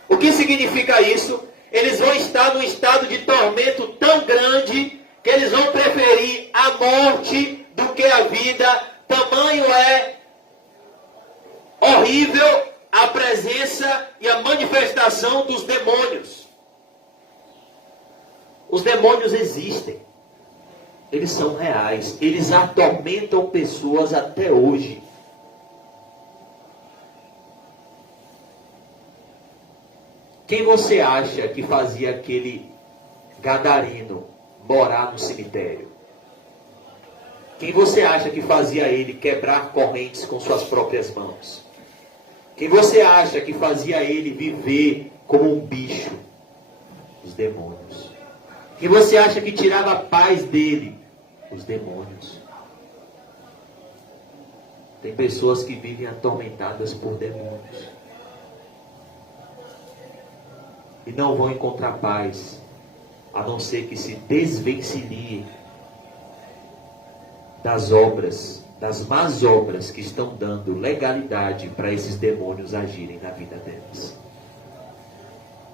O que significa isso? Eles vão estar num estado de tormento tão grande que eles vão preferir a morte do que a vida. Tamanho é terrível a presença e a manifestação dos demônios. Os demônios existem. Eles são reais. Eles atormentam pessoas até hoje. Quem você acha que fazia aquele gadareno morar no cemitério? Quem você acha que fazia ele quebrar correntes com suas próprias mãos? Quem você acha que fazia ele viver como um bicho? Os demônios. Quem você acha que tirava a paz dele? Os demônios. Tem pessoas que vivem atormentadas por demônios. E não vão encontrar paz, a não ser que se desvencilhem das obras, das más obras que estão dando legalidade para esses demônios agirem na vida delas.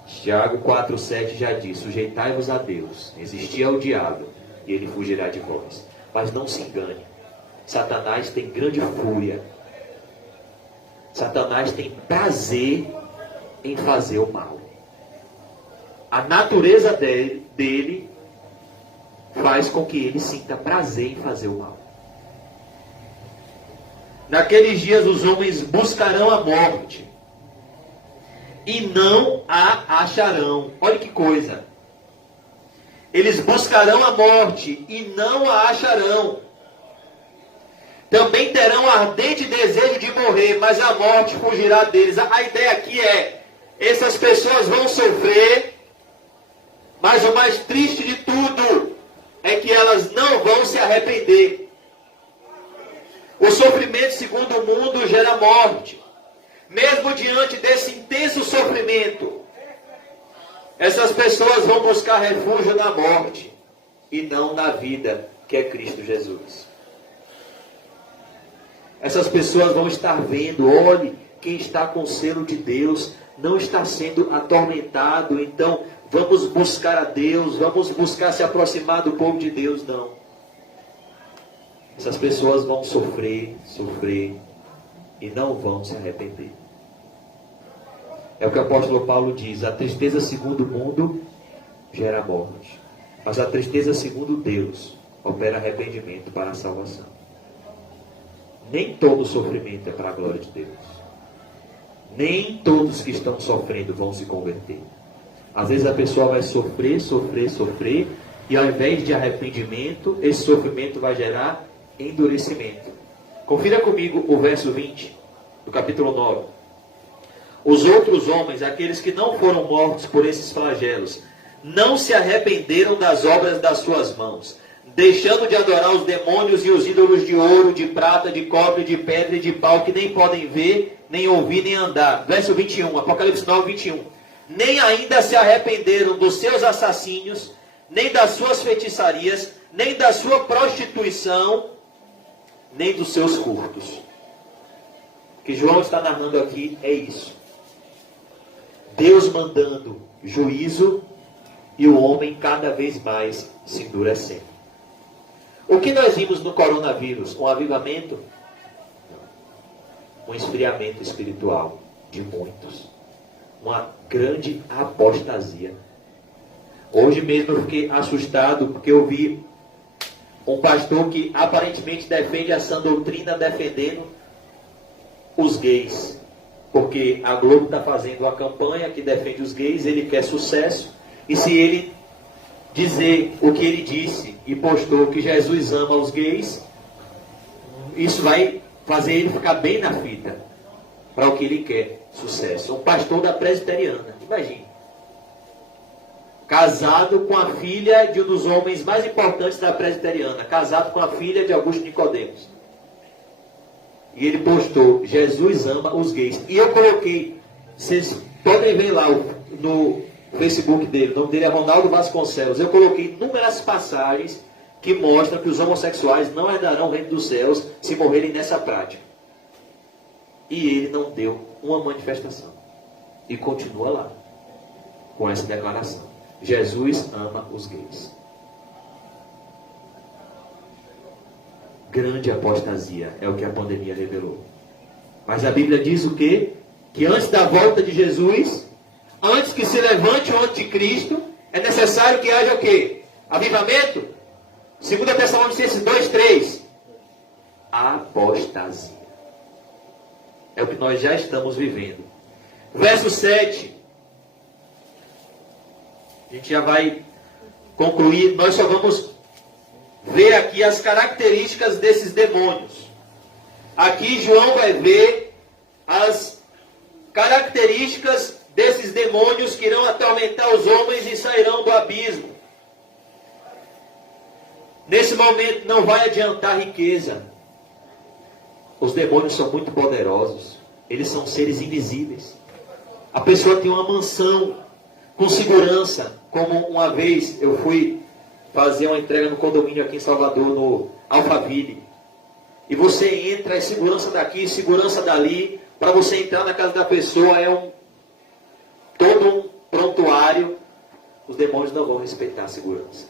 Tiago 4,7 já diz: sujeitai-vos a Deus, resisti ao diabo, e ele fugirá de vós. Mas não se engane, Satanás tem grande fúria. Satanás tem prazer em fazer o mal. A natureza dele faz com que ele sinta prazer em fazer o mal. Naqueles dias os homens buscarão a morte e não a acharão. Olha que coisa. Eles buscarão a morte e não a acharão. Também terão ardente desejo de morrer, mas a morte fugirá deles. A ideia aqui é: essas pessoas vão sofrer, mas o mais triste de tudo é que elas não vão se arrepender. O sofrimento, segundo o mundo, gera morte. Mesmo diante desse intenso sofrimento, essas pessoas vão buscar refúgio na morte e não na vida que é Cristo Jesus. Essas pessoas vão estar vendo: olhe, quem está com o selo de Deus não está sendo atormentado, então vamos buscar a Deus, vamos buscar se aproximar do povo de Deus. Não. Essas pessoas vão sofrer e não vão se arrepender. É o que o apóstolo Paulo diz: a tristeza segundo o mundo gera morte, mas a tristeza segundo Deus opera arrependimento para a salvação. Nem todo sofrimento é para a glória de Deus. Nem todos que estão sofrendo vão se converter. Às vezes a pessoa vai sofrer, e ao invés de arrependimento, esse sofrimento vai gerar endurecimento. Confira comigo o verso 20 do capítulo 9. Os outros homens, aqueles que não foram mortos por esses flagelos, não se arrependeram das obras das suas mãos, deixando de adorar os demônios e os ídolos de ouro, de prata, de cobre, de pedra e de pau, que nem podem ver, nem ouvir, nem andar. Verso 21, Apocalipse 9, 21. Nem ainda se arrependeram dos seus assassínios, nem das suas feitiçarias, nem da sua prostituição, nem dos seus furtos. O que João está narrando aqui é isso. Deus mandando juízo e o homem cada vez mais se endurecendo. O que nós vimos no coronavírus? Um avivamento? Um esfriamento espiritual de muitos. Uma grande apostasia. Hoje mesmo eu fiquei assustado porque eu vi um pastor que aparentemente defende a sã doutrina defendendo os gays. Porque a Globo está fazendo uma campanha que defende os gays, ele quer sucesso. E se ele dizer o que ele disse e postou que Jesus ama os gays, isso vai fazer ele ficar bem na fita para o que ele quer, sucesso. Um pastor da presbiteriana, imagine. Casado com a filha de um dos homens mais importantes da presbiteriana, casado com a filha de Augusto Nicodemos. E ele postou: Jesus ama os gays. E eu coloquei, vocês podem ver lá no Facebook dele, o nome dele é Ronaldo Vasconcelos. Eu coloquei inúmeras passagens que mostram que os homossexuais não herdarão o reino dos céus se morrerem nessa prática. E ele não deu uma manifestação. E continua lá, com essa declaração: Jesus ama os gays. Grande apostasia é o que a pandemia revelou. Mas a Bíblia diz o quê? Que antes da volta de Jesus, antes que se levante o anticristo, é necessário que haja o quê? Avivamento? 2 Tessalonicenses 2:3. Apostasia. É o que nós já estamos vivendo. Verso 7. A gente já vai concluir. Nós só vamos ver aqui as características desses demônios. Aqui João vai ver as características desses demônios que irão atormentar os homens e sairão do abismo. Nesse momento não vai adiantar riqueza. Os demônios são muito poderosos. Eles são seres invisíveis. A pessoa tem uma mansão com segurança. Como uma vez eu fui fazer uma entrega no condomínio aqui em Salvador, no Alphaville. E você entra, é segurança daqui, segurança dali. Para você entrar na casa da pessoa é todo um prontuário. Os demônios não vão respeitar a segurança,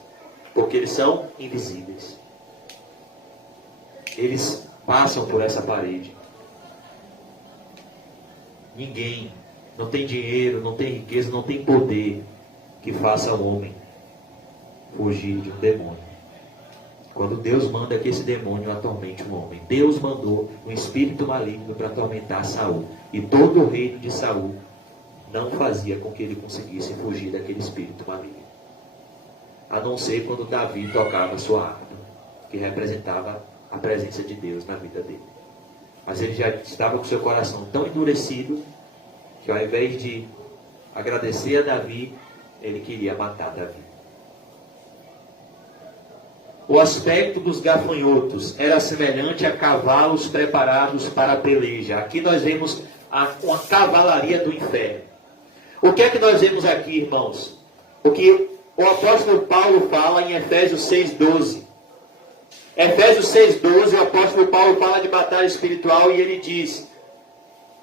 porque eles são invisíveis. Eles passam por essa parede. Ninguém, não tem dinheiro, não tem riqueza, não tem poder que faça o homem fugir de um demônio. Quando Deus manda que esse demônio atormente um homem, Deus mandou um espírito maligno para atormentar Saul. E todo o reino de Saul não fazia com que ele conseguisse fugir daquele espírito maligno. A não ser quando Davi tocava sua harpa, que representava a presença de Deus na vida dele. Mas ele já estava com seu coração tão endurecido, que ao invés de agradecer a Davi, ele queria matar Davi. O aspecto dos gafanhotos era semelhante a cavalos preparados para a peleja. Aqui nós vemos uma cavalaria do inferno. O que é que nós vemos aqui, irmãos? O que o apóstolo Paulo fala em Efésios 6:12. Efésios 6:12, o apóstolo Paulo fala de batalha espiritual e ele diz: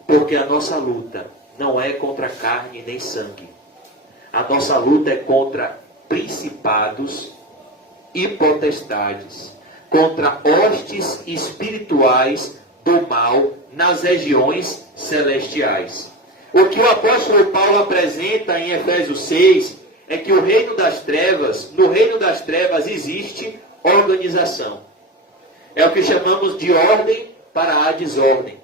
porque a nossa luta não é contra carne nem sangue. A nossa luta é contra principados e potestades, contra hostes espirituais do mal nas regiões celestiais. O que o apóstolo Paulo apresenta em Efésios 6 é que no reino das trevas existe organização. É o que chamamos de ordem para a desordem.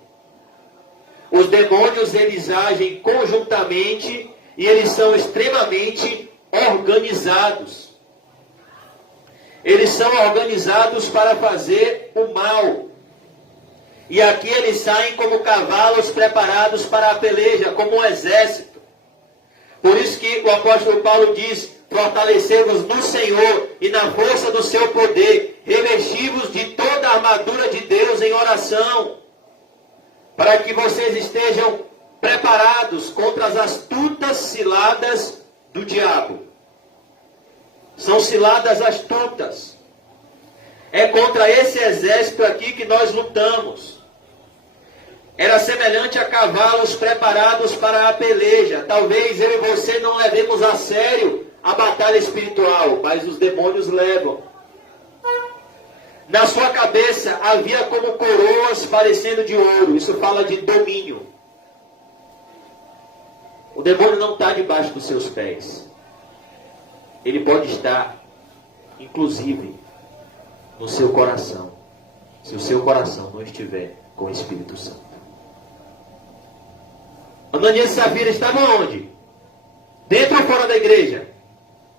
Os demônios, eles agem conjuntamente e eles são extremamente organizados. Eles são organizados para fazer o mal. E aqui eles saem como cavalos preparados para a peleja, como um exército. Por isso que o apóstolo Paulo diz: fortalecei-vos no Senhor e na força do seu poder, revesti-vos de toda a armadura de Deus em oração, para que vocês estejam preparados contra as astutas ciladas do diabo. São ciladas astutas. É contra esse exército aqui que nós lutamos. Era semelhante a cavalos preparados para a peleja. Talvez eu e você não levemos a sério a batalha espiritual, mas os demônios levam. Na sua cabeça havia como coroas parecendo de ouro. Isso fala de domínio. O demônio não está debaixo dos seus pés. Ele pode estar, inclusive, no seu coração, se o seu coração não estiver com o Espírito Santo. Ananias e Safira estavam onde? Dentro ou fora da igreja?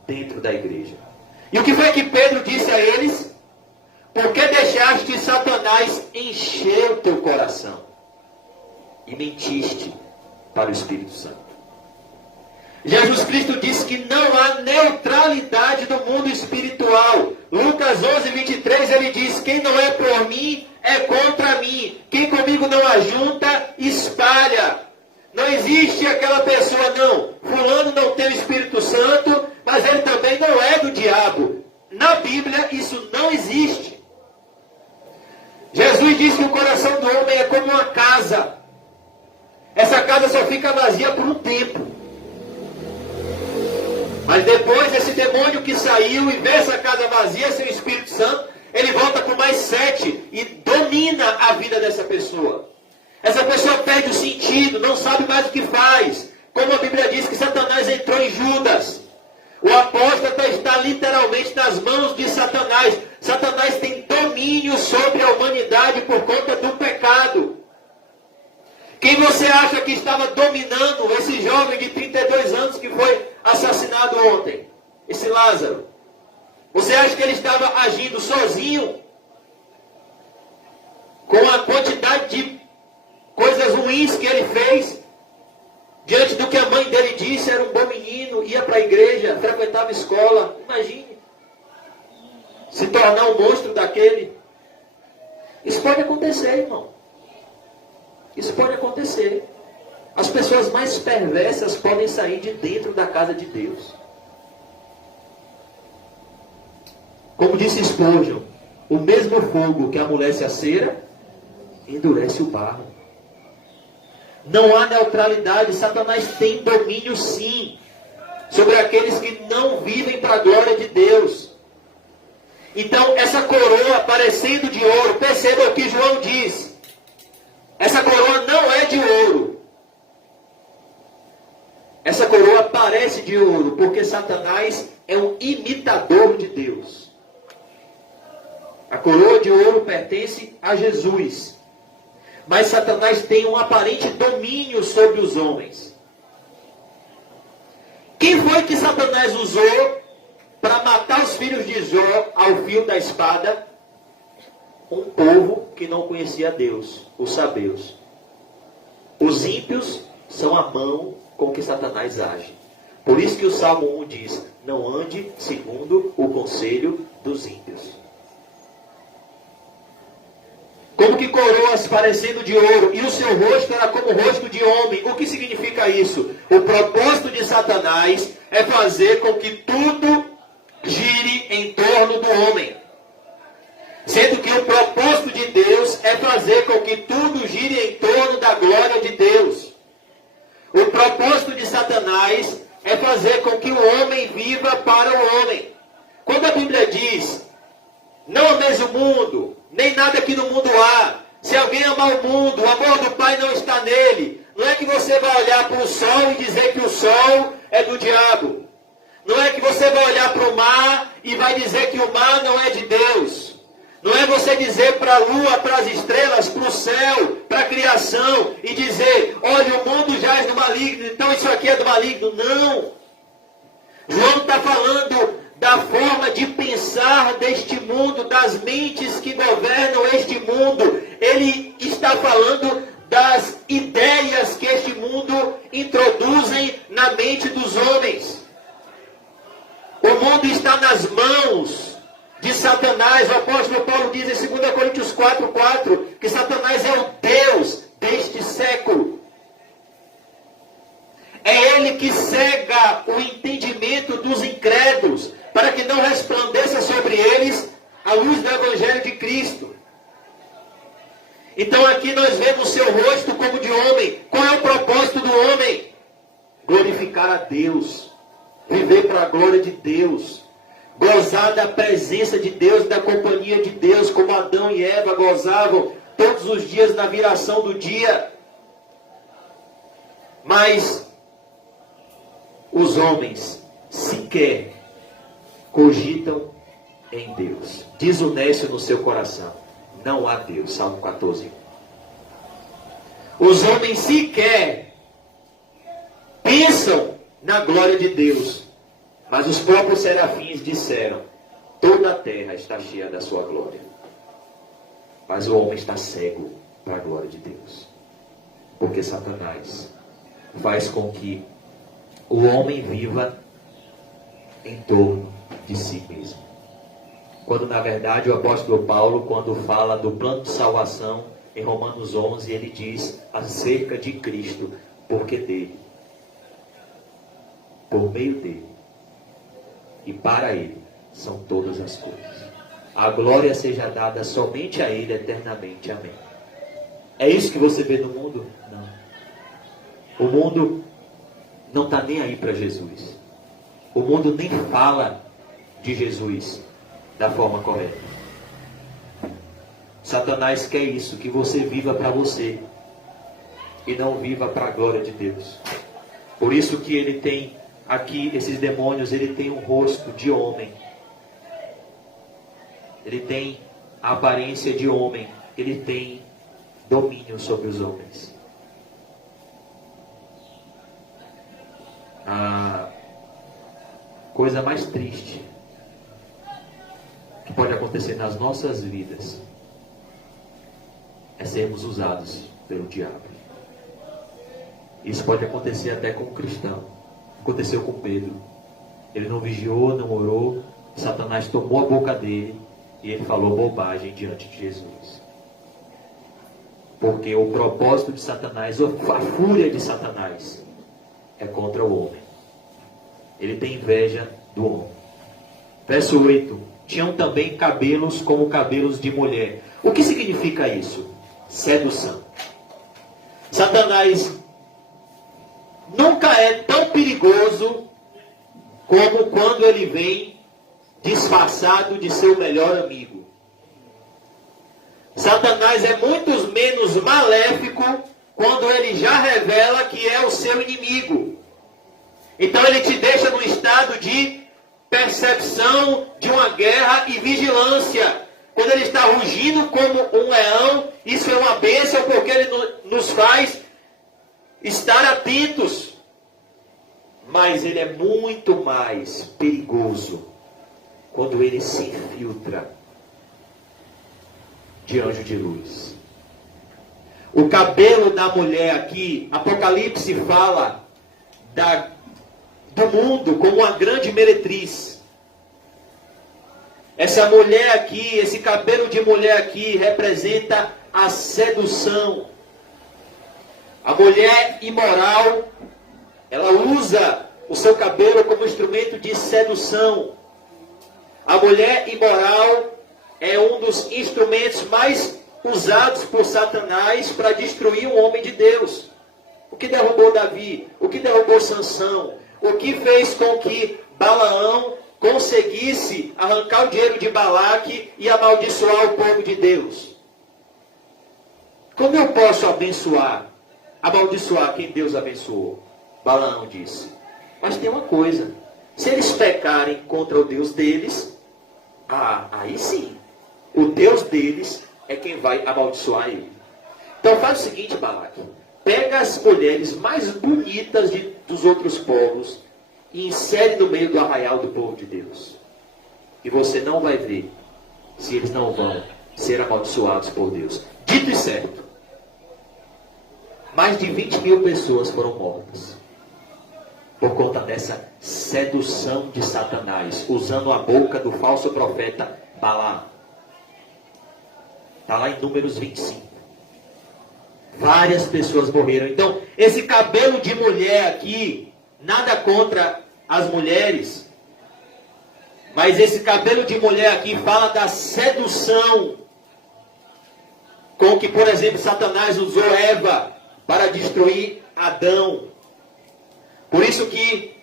Dentro da igreja. E o que foi que Pedro disse a eles? Por que deixaste Satanás encher o teu coração e mentiste para o Espírito Santo? Jesus Cristo disse que não há neutralidade no mundo espiritual. Lucas 11:23 ele diz: quem não é por mim, é contra mim. Quem comigo não ajunta, espalha. Não existe aquela pessoa, não. Fulano não tem o Espírito Santo, mas ele também não é do diabo. Na Bíblia isso não existe. Jesus disse que o coração do homem é como uma casa. Essa casa só fica vazia por um tempo. Mas depois esse demônio que saiu e vê essa casa vazia sem o Espírito Santo, ele volta com mais 7 e domina a vida dessa pessoa. Essa pessoa perde o sentido, não sabe mais o que faz. Como a Bíblia diz que Satanás entrou em Judas. O apóstata está literalmente nas mãos de Satanás. Satanás tem domínio sobre a humanidade por conta do pecado. Quem você acha que estava dominando esse jovem de 32 anos que foi assassinado ontem? Esse Lázaro. Você acha que ele estava agindo sozinho? Com a quantidade de coisas ruins que ele fez? Diante do que a mãe dele disse, era um bom menino, ia para a igreja, frequentava a escola. Imagine. Se tornar um monstro daquele. Isso pode acontecer, irmão. Isso pode acontecer. As pessoas mais perversas podem sair de dentro da casa de Deus. Como disse Spurgeon, o mesmo fogo que amolece a cera, endurece o barro. Não há neutralidade. Satanás tem domínio sim sobre aqueles que não vivem para a glória de Deus. Então essa coroa parecendo de ouro, perceba o que João diz. Essa coroa não é de ouro. Essa coroa parece de ouro, porque Satanás é um imitador de Deus. A coroa de ouro pertence a Jesus. Mas Satanás tem um aparente domínio sobre os homens. Quem foi que Satanás usou para matar os filhos de Jó ao fio da espada? Um povo que não conhecia Deus, os sabeus. Os ímpios são a mão com que Satanás age. Por isso que o Salmo 1 diz: não ande segundo o conselho dos ímpios. Como que coroas parecendo de ouro, e o seu rosto era como o rosto de homem. O que significa isso? O propósito de Satanás é fazer com que tudo gire em torno do homem. Sendo que o propósito de Deus é fazer com que tudo gire em torno da glória de Deus. O propósito de Satanás é fazer com que o homem viva para o homem. Quando a Bíblia diz: não ameis o mundo, nem nada que no mundo há. Se alguém amar o mundo, o amor do Pai não está nele. Não é que você vai olhar para o sol e dizer que o sol é do diabo. Não é que você vai olhar para o mar e vai dizer que o mar não é de Deus. Não é você dizer para a lua, para as estrelas, para o céu, para a criação e dizer: olha, o mundo jaz do maligno, então isso aqui é do maligno. Não. João está falando da forma de pensar deste mundo, das mentes que governam este mundo. Ele está falando das ideias que este mundo introduzem na mente dos homens. O mundo está nas mãos de Satanás. O apóstolo Paulo diz em 2 Coríntios 4:4 que Satanás é o Deus deste século. É ele que cega o entendimento dos incrédulos, para que não resplandeça sobre eles a luz do Evangelho de Cristo. Então aqui nós vemos o seu rosto como de homem. Qual é o propósito do homem? Glorificar a Deus, viver para a glória de Deus, gozar da presença de Deus, da companhia de Deus, como Adão e Eva gozavam todos os dias na viração do dia. Mas os homens sequer cogitam em Deus. Diz o nécio no seu coração: não há Deus. Salmo 14. Os homens sequer pensam na glória de Deus. Mas os próprios serafins disseram: toda a terra está cheia da sua glória. Mas o homem está cego para a glória de Deus. Porque Satanás faz com que o homem viva em torno de si mesmo. Quando na verdade o apóstolo Paulo, quando fala do plano de salvação em Romanos 11, ele diz acerca de Cristo: porque dele, por meio dele e para ele são todas as coisas. A glória seja dada somente a ele eternamente. Amém. É isso que você vê no mundo? Não. O mundo não está nem aí para Jesus. O mundo nem fala de Jesus da forma correta. Satanás quer isso, que você viva para você. e não viva para a glória de Deus. Por isso que ele tem aqui, esses demônios, ele tem um rosto de homem. Ele tem a aparência de homem. Ele tem domínio sobre os homens. A coisa mais triste que pode acontecer nas nossas vidas é sermos usados pelo diabo. Isso pode acontecer até com um cristão. Aconteceu com Pedro. Ele não vigiou, não orou. Satanás tomou a boca dele e ele falou bobagem diante de Jesus. Porque o propósito de Satanás, a fúria de Satanás, é contra o homem. Ele tem inveja do homem. Verso 8. Tinham também cabelos como cabelos de mulher. O que significa isso? Sedução. Satanás nunca é tão perigoso como quando ele vem disfarçado de seu melhor amigo. Satanás é muito menos maléfico quando ele já revela que é o seu inimigo. Então ele te deixa num estado de percepção de uma guerra e vigilância. Quando ele está rugindo como um leão, isso é uma bênção porque ele nos faz estar atentos. Mas ele é muito mais perigoso quando ele se infiltra de anjo de luz. O cabelo da mulher aqui, Apocalipse fala do mundo como uma grande meretriz. Essa mulher aqui, esse cabelo de mulher aqui representa a sedução. A mulher imoral, ela usa o seu cabelo como instrumento de sedução. A mulher imoral é um dos instrumentos mais usados por Satanás para destruir o homem de Deus. O que derrubou Davi? O que derrubou Sansão? O que fez com que Balaão conseguisse arrancar o dinheiro de Balaque e amaldiçoar o povo de Deus? Como eu posso amaldiçoar quem Deus abençoou? Balaão disse. Mas tem uma coisa. Se eles pecarem contra o Deus deles, aí sim. O Deus deles é quem vai amaldiçoar ele. Então faz o seguinte, Balaque. Pega as mulheres mais bonitas dos outros povos e insere no meio do arraial do povo de Deus. E você não vai ver se eles não vão ser amaldiçoados por Deus. Dito e certo. Mais de 20 mil pessoas foram mortas por conta dessa sedução de Satanás, usando a boca do falso profeta Balaão. Está lá em Números 25. Várias pessoas morreram. Então, esse cabelo de mulher aqui, nada contra as mulheres, mas esse cabelo de mulher aqui fala da sedução com que, por exemplo, Satanás usou Eva para destruir Adão. Por isso que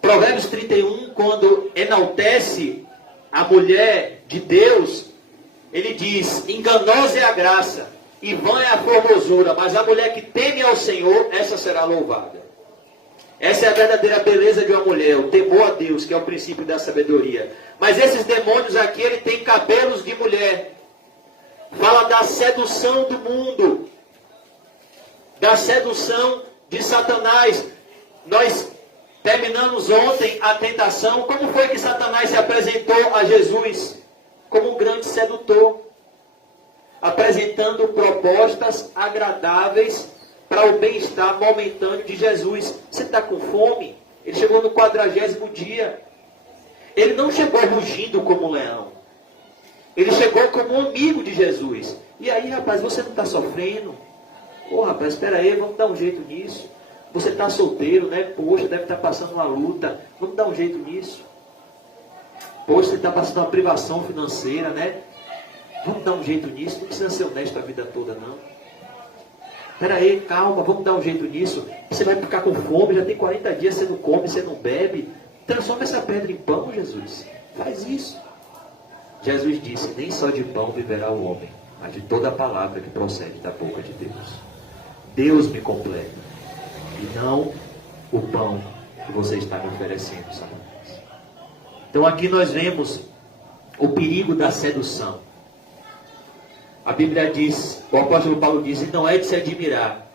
Provérbios 31, quando enaltece a mulher de Deus, ele diz: enganosa é a graça e vã é a formosura, mas a mulher que teme ao Senhor, essa será louvada. Essa é a verdadeira beleza de uma mulher, o temor a Deus, que é o princípio da sabedoria. Mas esses demônios aqui, ele tem cabelos de mulher. Fala da sedução do mundo, da sedução de Satanás. Nós terminamos ontem a tentação. Como foi que Satanás se apresentou a Jesus? Como um grande sedutor, apresentando propostas agradáveis para o bem-estar momentâneo de Jesus. Você está com fome? Ele chegou no 40º dia. Ele não chegou rugindo como um leão. Ele chegou como um amigo de Jesus. E aí, rapaz, você não está sofrendo? Ô, rapaz, espera aí, vamos dar um jeito nisso. Você está solteiro, né? Poxa, deve estar passando uma luta. Vamos dar um jeito nisso. Poxa, você está passando uma privação financeira, né? Vamos dar um jeito nisso. Não precisa ser honesto a vida toda, não. Espera aí, calma, vamos dar um jeito nisso. Você vai ficar com fome, já tem 40 dias, você não come, você não bebe. Transforma essa pedra em pão, Jesus. Faz isso. Jesus disse: nem só de pão viverá o homem, mas de toda a palavra que procede da boca de Deus. Deus me completa, e não o pão que você está me oferecendo, Satanás. Então aqui nós vemos o perigo da sedução. A Bíblia diz, o apóstolo Paulo diz, e não é de se admirar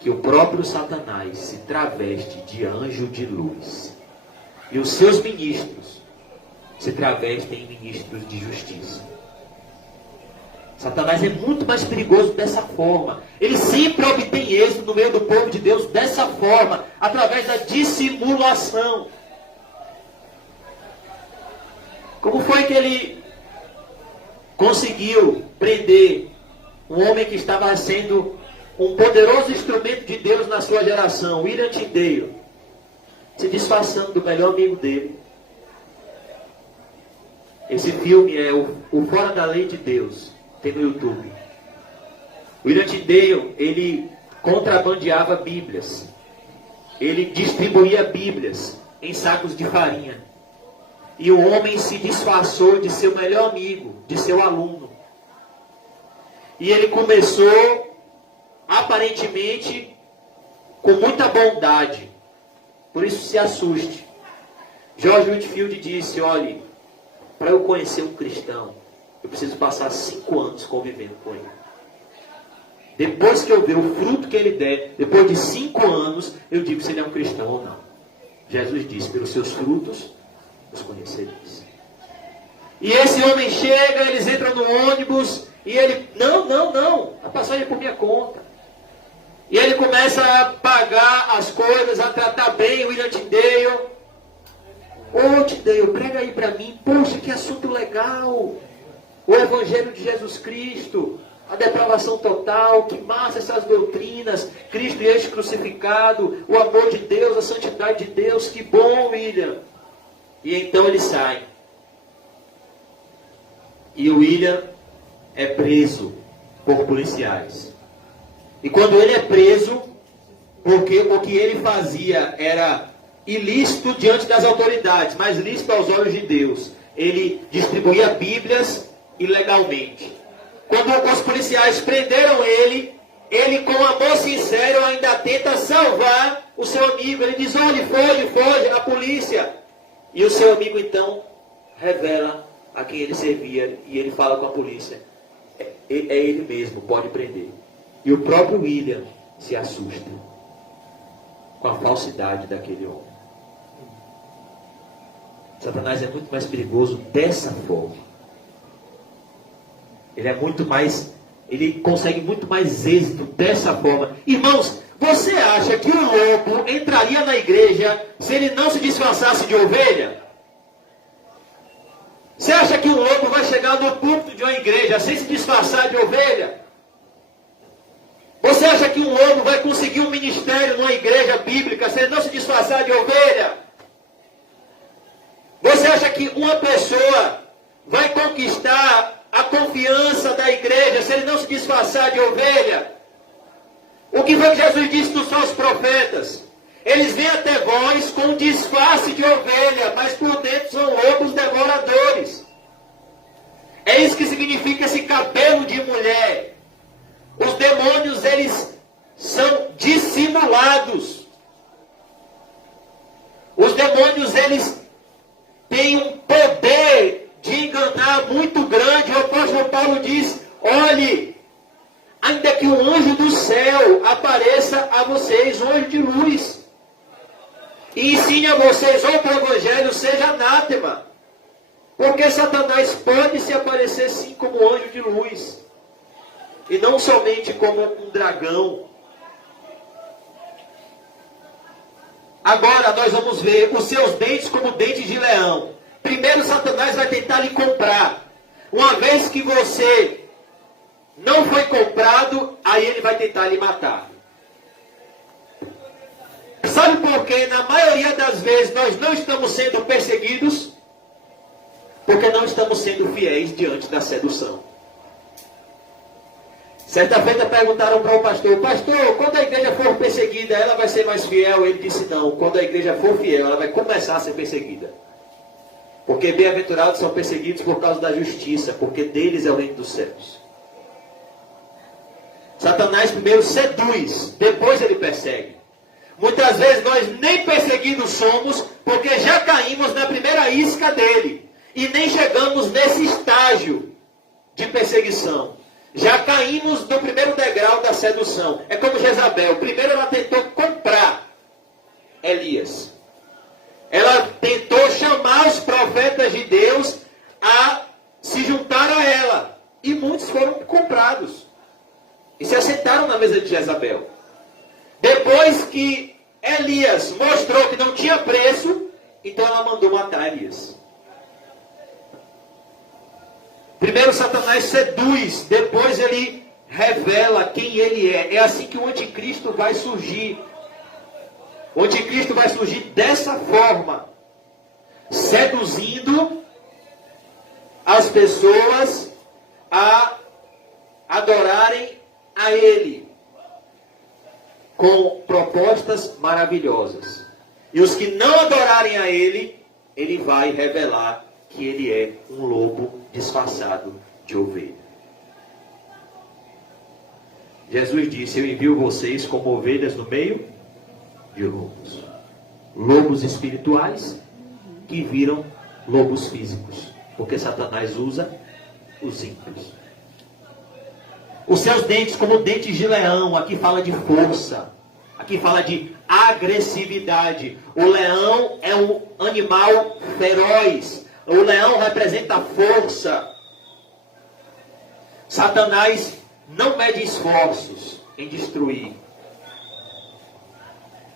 que o próprio Satanás se traveste de anjo de luz, e os seus ministros se travestem em ministros de justiça. Satanás é muito mais perigoso dessa forma. Ele sempre obtém êxito no meio do povo de Deus dessa forma, através da dissimulação. Como foi que ele conseguiu prender um homem que estava sendo um poderoso instrumento de Deus na sua geração, William Tyndale, se disfarçando do melhor amigo dele? Esse filme é o Fora da Lei de Deus. Tem no YouTube. William Tyndale, ele contrabandeava Bíblias. Ele distribuía Bíblias em sacos de farinha. E o homem se disfarçou de seu melhor amigo, de seu aluno. E ele começou, aparentemente, com muita bondade. Por isso se assuste. George Whitefield disse, olhe, para eu conhecer um cristão, eu preciso passar 5 anos convivendo com ele. Depois que eu ver o fruto que ele der, depois de 5 anos, eu digo se ele é um cristão ou não. Jesus disse, pelos seus frutos, os conhecereis. E esse homem chega, eles entram no ônibus, e ele, não, a passagem é por minha conta. E ele começa a pagar as coisas, a tratar bem o William Tyndale. Ô Tyndale, prega aí para mim, poxa, que assunto legal. O Evangelho de Jesus Cristo, a depravação total, que massa essas doutrinas, Cristo e este crucificado, o amor de Deus, a santidade de Deus, que bom, William. E então ele sai. E o William é preso por policiais. E quando ele é preso, porque o que ele fazia era ilícito diante das autoridades, mas lícito aos olhos de Deus, ele distribuía Bíblias ilegalmente. Quando os policiais prenderam ele, ele com amor sincero ainda tenta salvar o seu amigo. Ele diz, olha, foge, a polícia. E o seu amigo então revela a quem ele servia, e ele fala com a polícia, é ele mesmo, pode prender. E o próprio William se assusta com a falsidade daquele homem. Satanás é muito mais perigoso dessa forma. Ele consegue muito mais êxito dessa forma. Irmãos, você acha que o lobo entraria na igreja se ele não se disfarçasse de ovelha? Você acha que um lobo vai chegar no púlpito de uma igreja sem se disfarçar de ovelha? Você acha que um lobo vai conseguir um ministério numa igreja bíblica se ele não se disfarçar de ovelha? Você acha que uma pessoa vai conquistar a confiança da igreja se ele não se disfarçar de ovelha? O que foi que Jesus disse dos falsos profetas? Eles vêm até vós com disfarce de ovelha, mas por dentro são lobos devoradores. É isso que significa esse cabelo de mulher. Os demônios, eles são dissimulados. Os demônios, eles têm um poder de enganar muito grande. O apóstolo Paulo diz, olhe, ainda que um anjo do céu apareça a vocês, um anjo de luz, e ensine a vocês outro evangelho, seja anátema. Porque Satanás pode se aparecer sim como anjo de luz, e não somente como um dragão. Agora nós vamos ver os seus dentes como dentes de leão. Primeiro Satanás vai tentar lhe comprar. Uma vez que você não foi comprado, aí ele vai tentar lhe matar. Sabe por que na maioria das vezes nós não estamos sendo perseguidos? Porque não estamos sendo fiéis diante da sedução. Certa feita perguntaram para o pastor, quando a igreja for perseguida, ela vai ser mais fiel? Ele disse, não, quando a igreja for fiel, ela vai começar a ser perseguida. Porque bem-aventurados são perseguidos por causa da justiça, porque deles é o reino dos céus. Satanás primeiro seduz, depois ele persegue. Muitas vezes nós nem perseguidos somos, porque já caímos na primeira isca dele. E nem chegamos nesse estágio de perseguição. Já caímos no primeiro degrau da sedução. É como Jezabel. Primeiro ela tentou comprar Elias. Ela tentou chamar os profetas de Deus a se juntar a ela. E muitos foram comprados. E se assentaram na mesa de Jezabel. Depois que Elias mostrou que não tinha preço, então ela mandou matar Elias. Primeiro Satanás seduz, depois ele revela quem ele é. É assim que o anticristo vai surgir. O anticristo vai surgir dessa forma, seduzindo as pessoas a adorarem a ele, com propostas maravilhosas. E os que não adorarem a ele, ele vai revelar que ele é um lobo disfarçado de ovelha. Jesus disse: eu envio vocês como ovelhas no meio de lobos. Lobos espirituais que viram lobos físicos. Porque Satanás usa os ímpios. Os seus dentes como dentes de leão. Aqui fala de força. Aqui fala de agressividade. O leão é um animal feroz. O leão representa força. Satanás não mede esforços em destruir.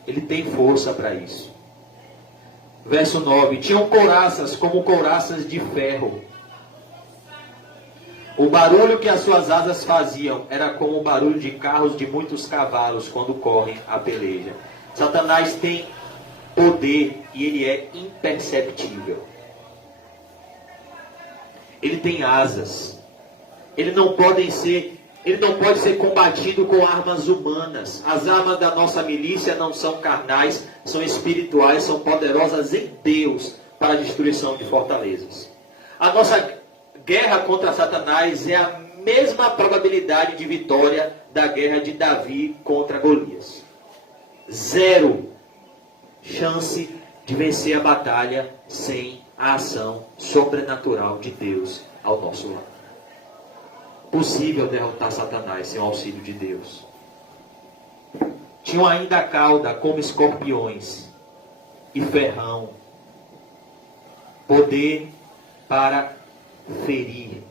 Ele tem força para isso. Verso 9. Tinham couraças como couraças de ferro. O barulho que as suas asas faziam era como o barulho de carros de muitos cavalos quando correm a peleja. Satanás tem poder e ele é imperceptível. Ele tem asas. Ele não pode ser combatido com armas humanas. As armas da nossa milícia não são carnais, são espirituais, são poderosas em Deus para a destruição de fortalezas. A nossa guerra contra Satanás é a mesma probabilidade de vitória da guerra de Davi contra Golias. 0 chance de vencer a batalha sem a ação sobrenatural de Deus ao nosso lado. Possível derrotar Satanás sem o auxílio de Deus. Tinham ainda a cauda como escorpiões e ferrão. Poder para ferir.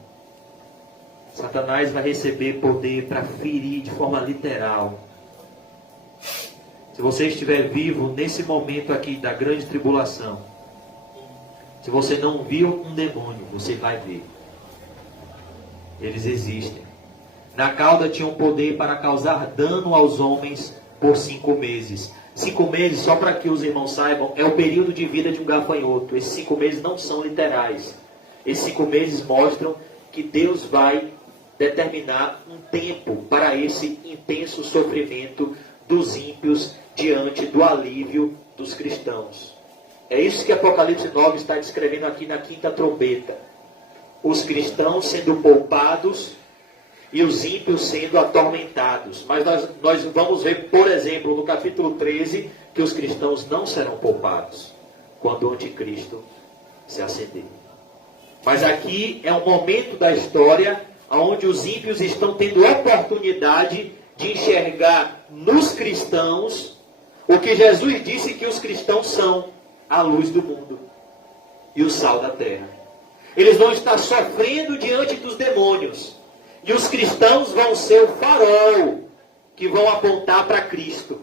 Satanás vai receber poder para ferir de forma literal. Se você estiver vivo nesse momento aqui da grande tribulação, se você não viu um demônio, você vai ver. Eles existem. Na cauda tinham poder para causar dano aos homens por 5 meses. 5 meses, só para que os irmãos saibam, é o período de vida de um gafanhoto. Esses 5 meses não são literais. Esses 5 meses mostram que Deus vai determinar um tempo para esse intenso sofrimento dos ímpios diante do alívio dos cristãos. É isso que Apocalipse 9 está descrevendo aqui na 5ª trombeta. Os cristãos sendo poupados e os ímpios sendo atormentados. Mas nós vamos ver, por exemplo, no capítulo 13, que os cristãos não serão poupados quando o anticristo se acender. Mas aqui é um momento da história onde os ímpios estão tendo oportunidade de enxergar nos cristãos o que Jesus disse que os cristãos são: a luz do mundo e o sal da terra. Eles vão estar sofrendo diante dos demônios. E os cristãos vão ser o farol que vão apontar para Cristo.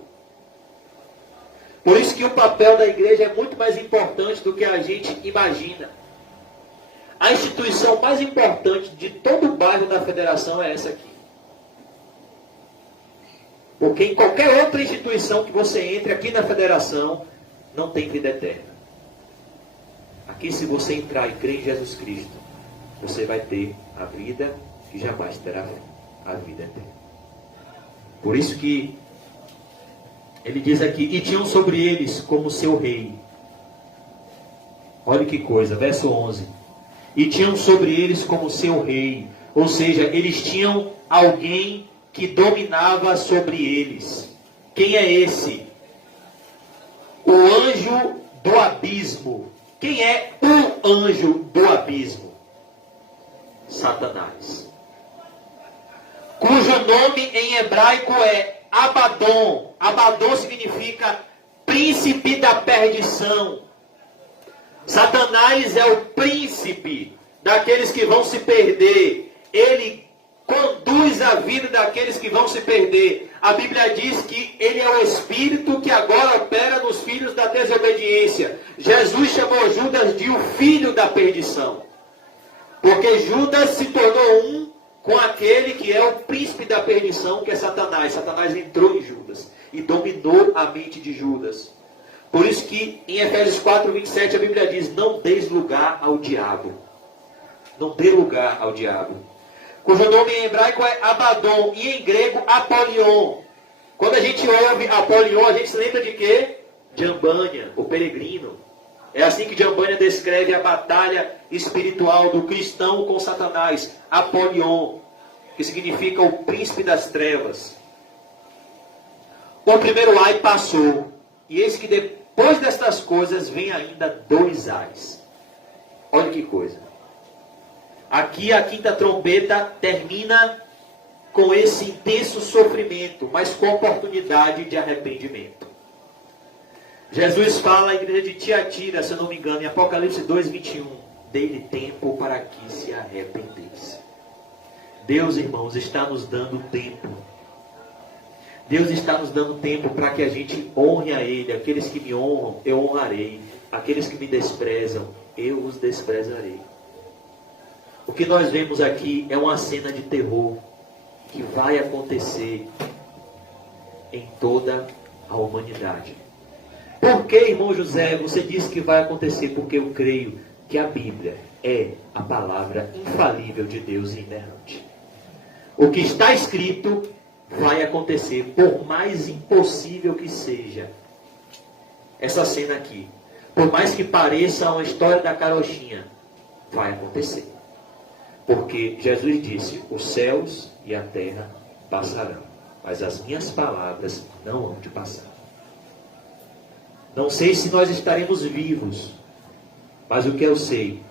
Por isso que o papel da igreja é muito mais importante do que a gente imagina. A instituição mais importante de todo o bairro da federação é essa aqui. Porque em qualquer outra instituição que você entre aqui na federação, não tem vida eterna. Aqui, se você entrar e crer em Jesus Cristo, você vai ter a vida que jamais terá fim, a vida eterna. Por isso que ele diz aqui: e tinham sobre eles como seu rei. Olha que coisa, verso 11. E tinham sobre eles como seu rei. Ou seja, eles tinham alguém que dominava sobre eles. Quem é esse? O anjo do abismo. Quem é o anjo do abismo? Satanás. Cujo nome em hebraico é Abaddon. Abaddon significa príncipe da perdição. Satanás é o príncipe daqueles que vão se perder. Ele conduz a vida daqueles que vão se perder. A Bíblia diz que ele é o espírito que agora opera nos filhos da desobediência. Jesus chamou Judas de o filho da perdição. Porque Judas se tornou um com aquele que é o príncipe da perdição, que é Satanás. Satanás entrou em Judas e dominou a mente de Judas. Por isso que em Efésios 4:27 a Bíblia diz: não deis lugar ao diabo. Não dê lugar ao diabo. Cujo nome em hebraico é Abaddon e em grego Apolion. Quando a gente ouve Apolion, a gente se lembra de quê? Jambânia, o peregrino. É assim que Jambânia descreve a batalha espiritual do cristão com Satanás. Apolion, que significa o príncipe das trevas. O primeiro ai passou. E eis que depois destas coisas vem ainda 2 ais. Olha que coisa. Aqui a quinta trombeta termina com esse intenso sofrimento, mas com oportunidade de arrependimento. Jesus fala à igreja de Tiatira, se eu não me engano, em Apocalipse 2:21, dê-lhe tempo para que se arrependesse. Deus, irmãos, está nos dando tempo. Deus está nos dando tempo para que a gente honre a Ele. Aqueles que me honram, eu honrarei. Aqueles que me desprezam, eu os desprezarei. O que nós vemos aqui é uma cena de terror que vai acontecer em toda a humanidade. Por que, irmão José, você disse que vai acontecer? Porque eu creio que a Bíblia é a palavra infalível de Deus inerrante. O que está escrito vai acontecer, por mais impossível que seja essa cena aqui. Por mais que pareça uma história da carochinha, vai acontecer. Porque Jesus disse, os céus e a terra passarão, mas as minhas palavras não hão de passar. Não sei se nós estaremos vivos, mas o que eu sei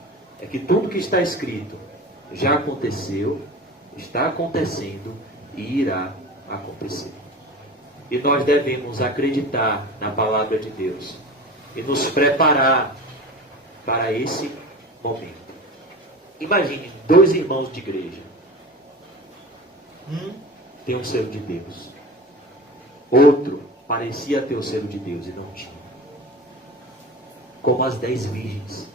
é que tudo que está escrito já aconteceu, está acontecendo e irá acontecer. E nós devemos acreditar na palavra de Deus e nos preparar para esse momento. Imagine 2 irmãos de igreja. Um tem um selo de Deus. Outro parecia ter o selo de Deus e não tinha. Como as 10 virgens.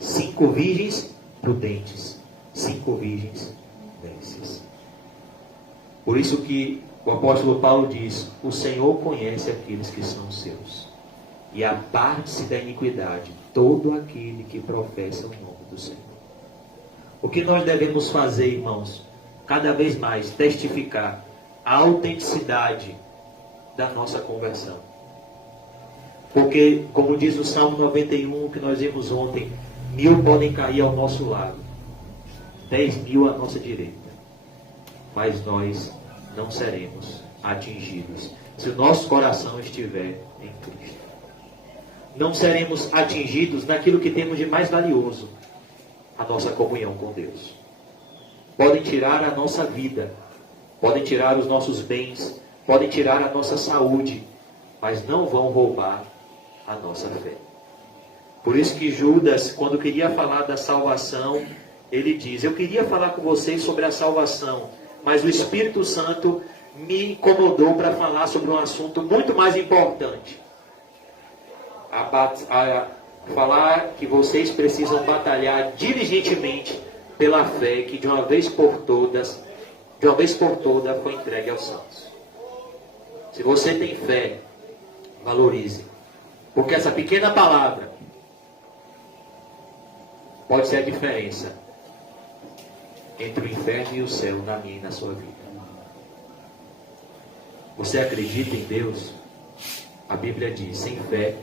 5 virgens prudentes. 5 virgens nécias. Por isso que o apóstolo Paulo diz, o Senhor conhece aqueles que são seus. E aparte-se da iniquidade todo aquele que professa o nome do Senhor. O que nós devemos fazer, irmãos? Cada vez mais testificar a autenticidade da nossa conversão. Porque, como diz o Salmo 91, que nós vimos ontem, 1000 podem cair ao nosso lado, 10.000 à nossa direita, mas nós não seremos atingidos se o nosso coração estiver em Cristo. Não seremos atingidos naquilo que temos de mais valioso, a nossa comunhão com Deus. Podem tirar a nossa vida, podem tirar os nossos bens, podem tirar a nossa saúde, mas não vão roubar a nossa fé. Por isso que Judas, quando queria falar da salvação, ele diz, eu queria falar com vocês sobre a salvação, mas o Espírito Santo me incomodou para falar sobre um assunto muito mais importante. Falar que vocês precisam batalhar diligentemente pela fé que de uma vez por toda foi entregue aos santos. Se você tem fé, valorize. Porque essa pequena palavra pode ser a diferença entre o inferno e o céu na minha e na sua vida. Você acredita em Deus? A Bíblia diz, sem fé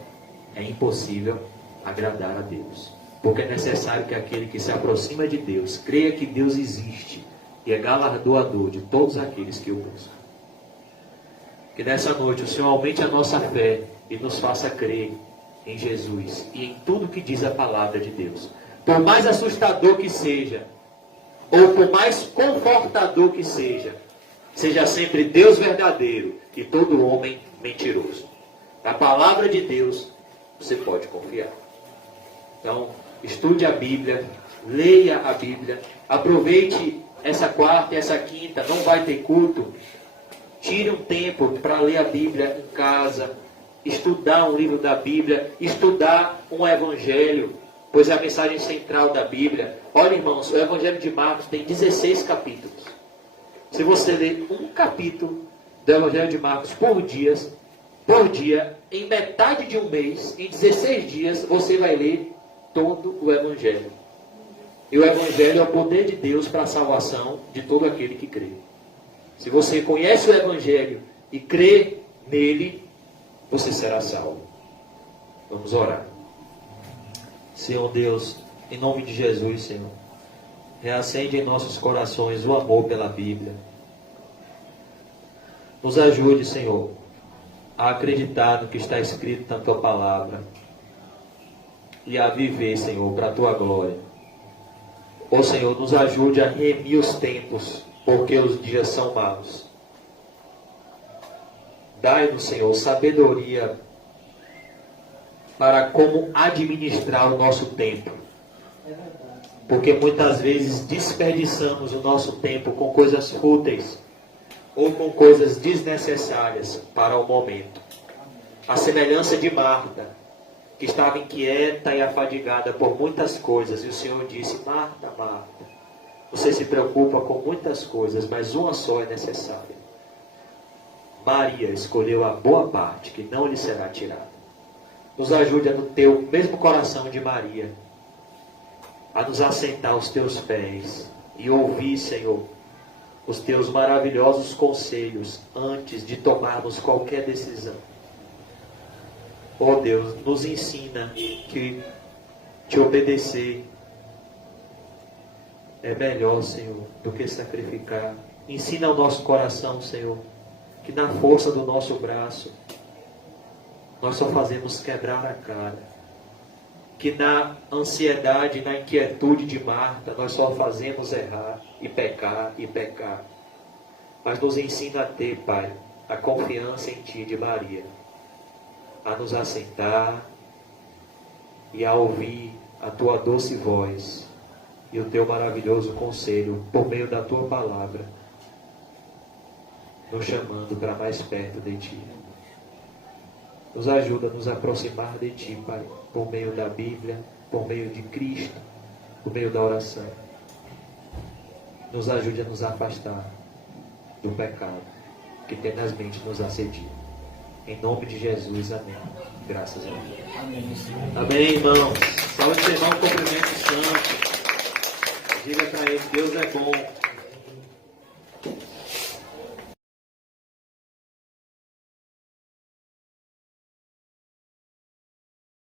é impossível agradar a Deus. Porque é necessário que aquele que se aproxima de Deus creia que Deus existe e é galardoador de todos aqueles que o buscam. Que nessa noite o Senhor aumente a nossa fé e nos faça crer em Jesus e em tudo que diz a palavra de Deus. Por mais assustador que seja, ou por mais confortador que seja, seja sempre Deus verdadeiro e todo homem mentiroso. Na palavra de Deus, você pode confiar. Então, estude a Bíblia, leia a Bíblia, aproveite essa quarta e essa quinta, não vai ter culto. Tire um tempo para ler a Bíblia em casa, estudar um livro da Bíblia, estudar um evangelho, pois é a mensagem central da Bíblia. Olha, irmãos, o Evangelho de Marcos tem 16 capítulos. Se você ler um capítulo do Evangelho de Marcos por dia, em metade de um mês, em 16 dias, você vai ler todo o Evangelho. E o Evangelho é o poder de Deus para a salvação de todo aquele que crê. Se você conhece o Evangelho e crê nele, você será salvo. Vamos orar. Senhor Deus, em nome de Jesus, Senhor, reacende em nossos corações o amor pela Bíblia. Nos ajude, Senhor, a acreditar no que está escrito na Tua Palavra e a viver, Senhor, para a Tua glória. Ó Senhor, nos ajude a remir os tempos, porque os dias são maus. Dai-nos, Senhor, sabedoria para como administrar o nosso tempo. Porque muitas vezes desperdiçamos o nosso tempo com coisas fúteis ou com coisas desnecessárias para o momento. A semelhança de Marta, que estava inquieta e afadigada por muitas coisas, e o Senhor disse: Marta, Marta, você se preocupa com muitas coisas, mas uma só é necessária. Maria escolheu a boa parte, que não lhe será tirada. Nos ajude a no teu mesmo coração de Maria, a nos assentar aos teus pés e ouvir, Senhor, os teus maravilhosos conselhos antes de tomarmos qualquer decisão. Ó Deus, nos ensina que te obedecer é melhor, Senhor, do que sacrificar. Ensina ao nosso coração, Senhor, que na força do nosso braço nós só fazemos quebrar a cara. Que na ansiedade, na inquietude de Marta, nós só fazemos errar e pecar e pecar. Mas nos ensina a ter, Pai, a confiança em Ti de Maria, a nos assentar e a ouvir a Tua doce voz e o Teu maravilhoso conselho por meio da Tua palavra, nos chamando para mais perto de Ti. Nos ajuda a nos aproximar de Ti, Pai, por meio da Bíblia, por meio de Cristo, por meio da oração. Nos ajude a nos afastar do pecado que tenazmente nos assedia. Em nome de Jesus, amém. Graças a Deus. Amém, amém, irmãos. Salve seu irmão, cumprimento santo. Diga para ele: Deus é bom.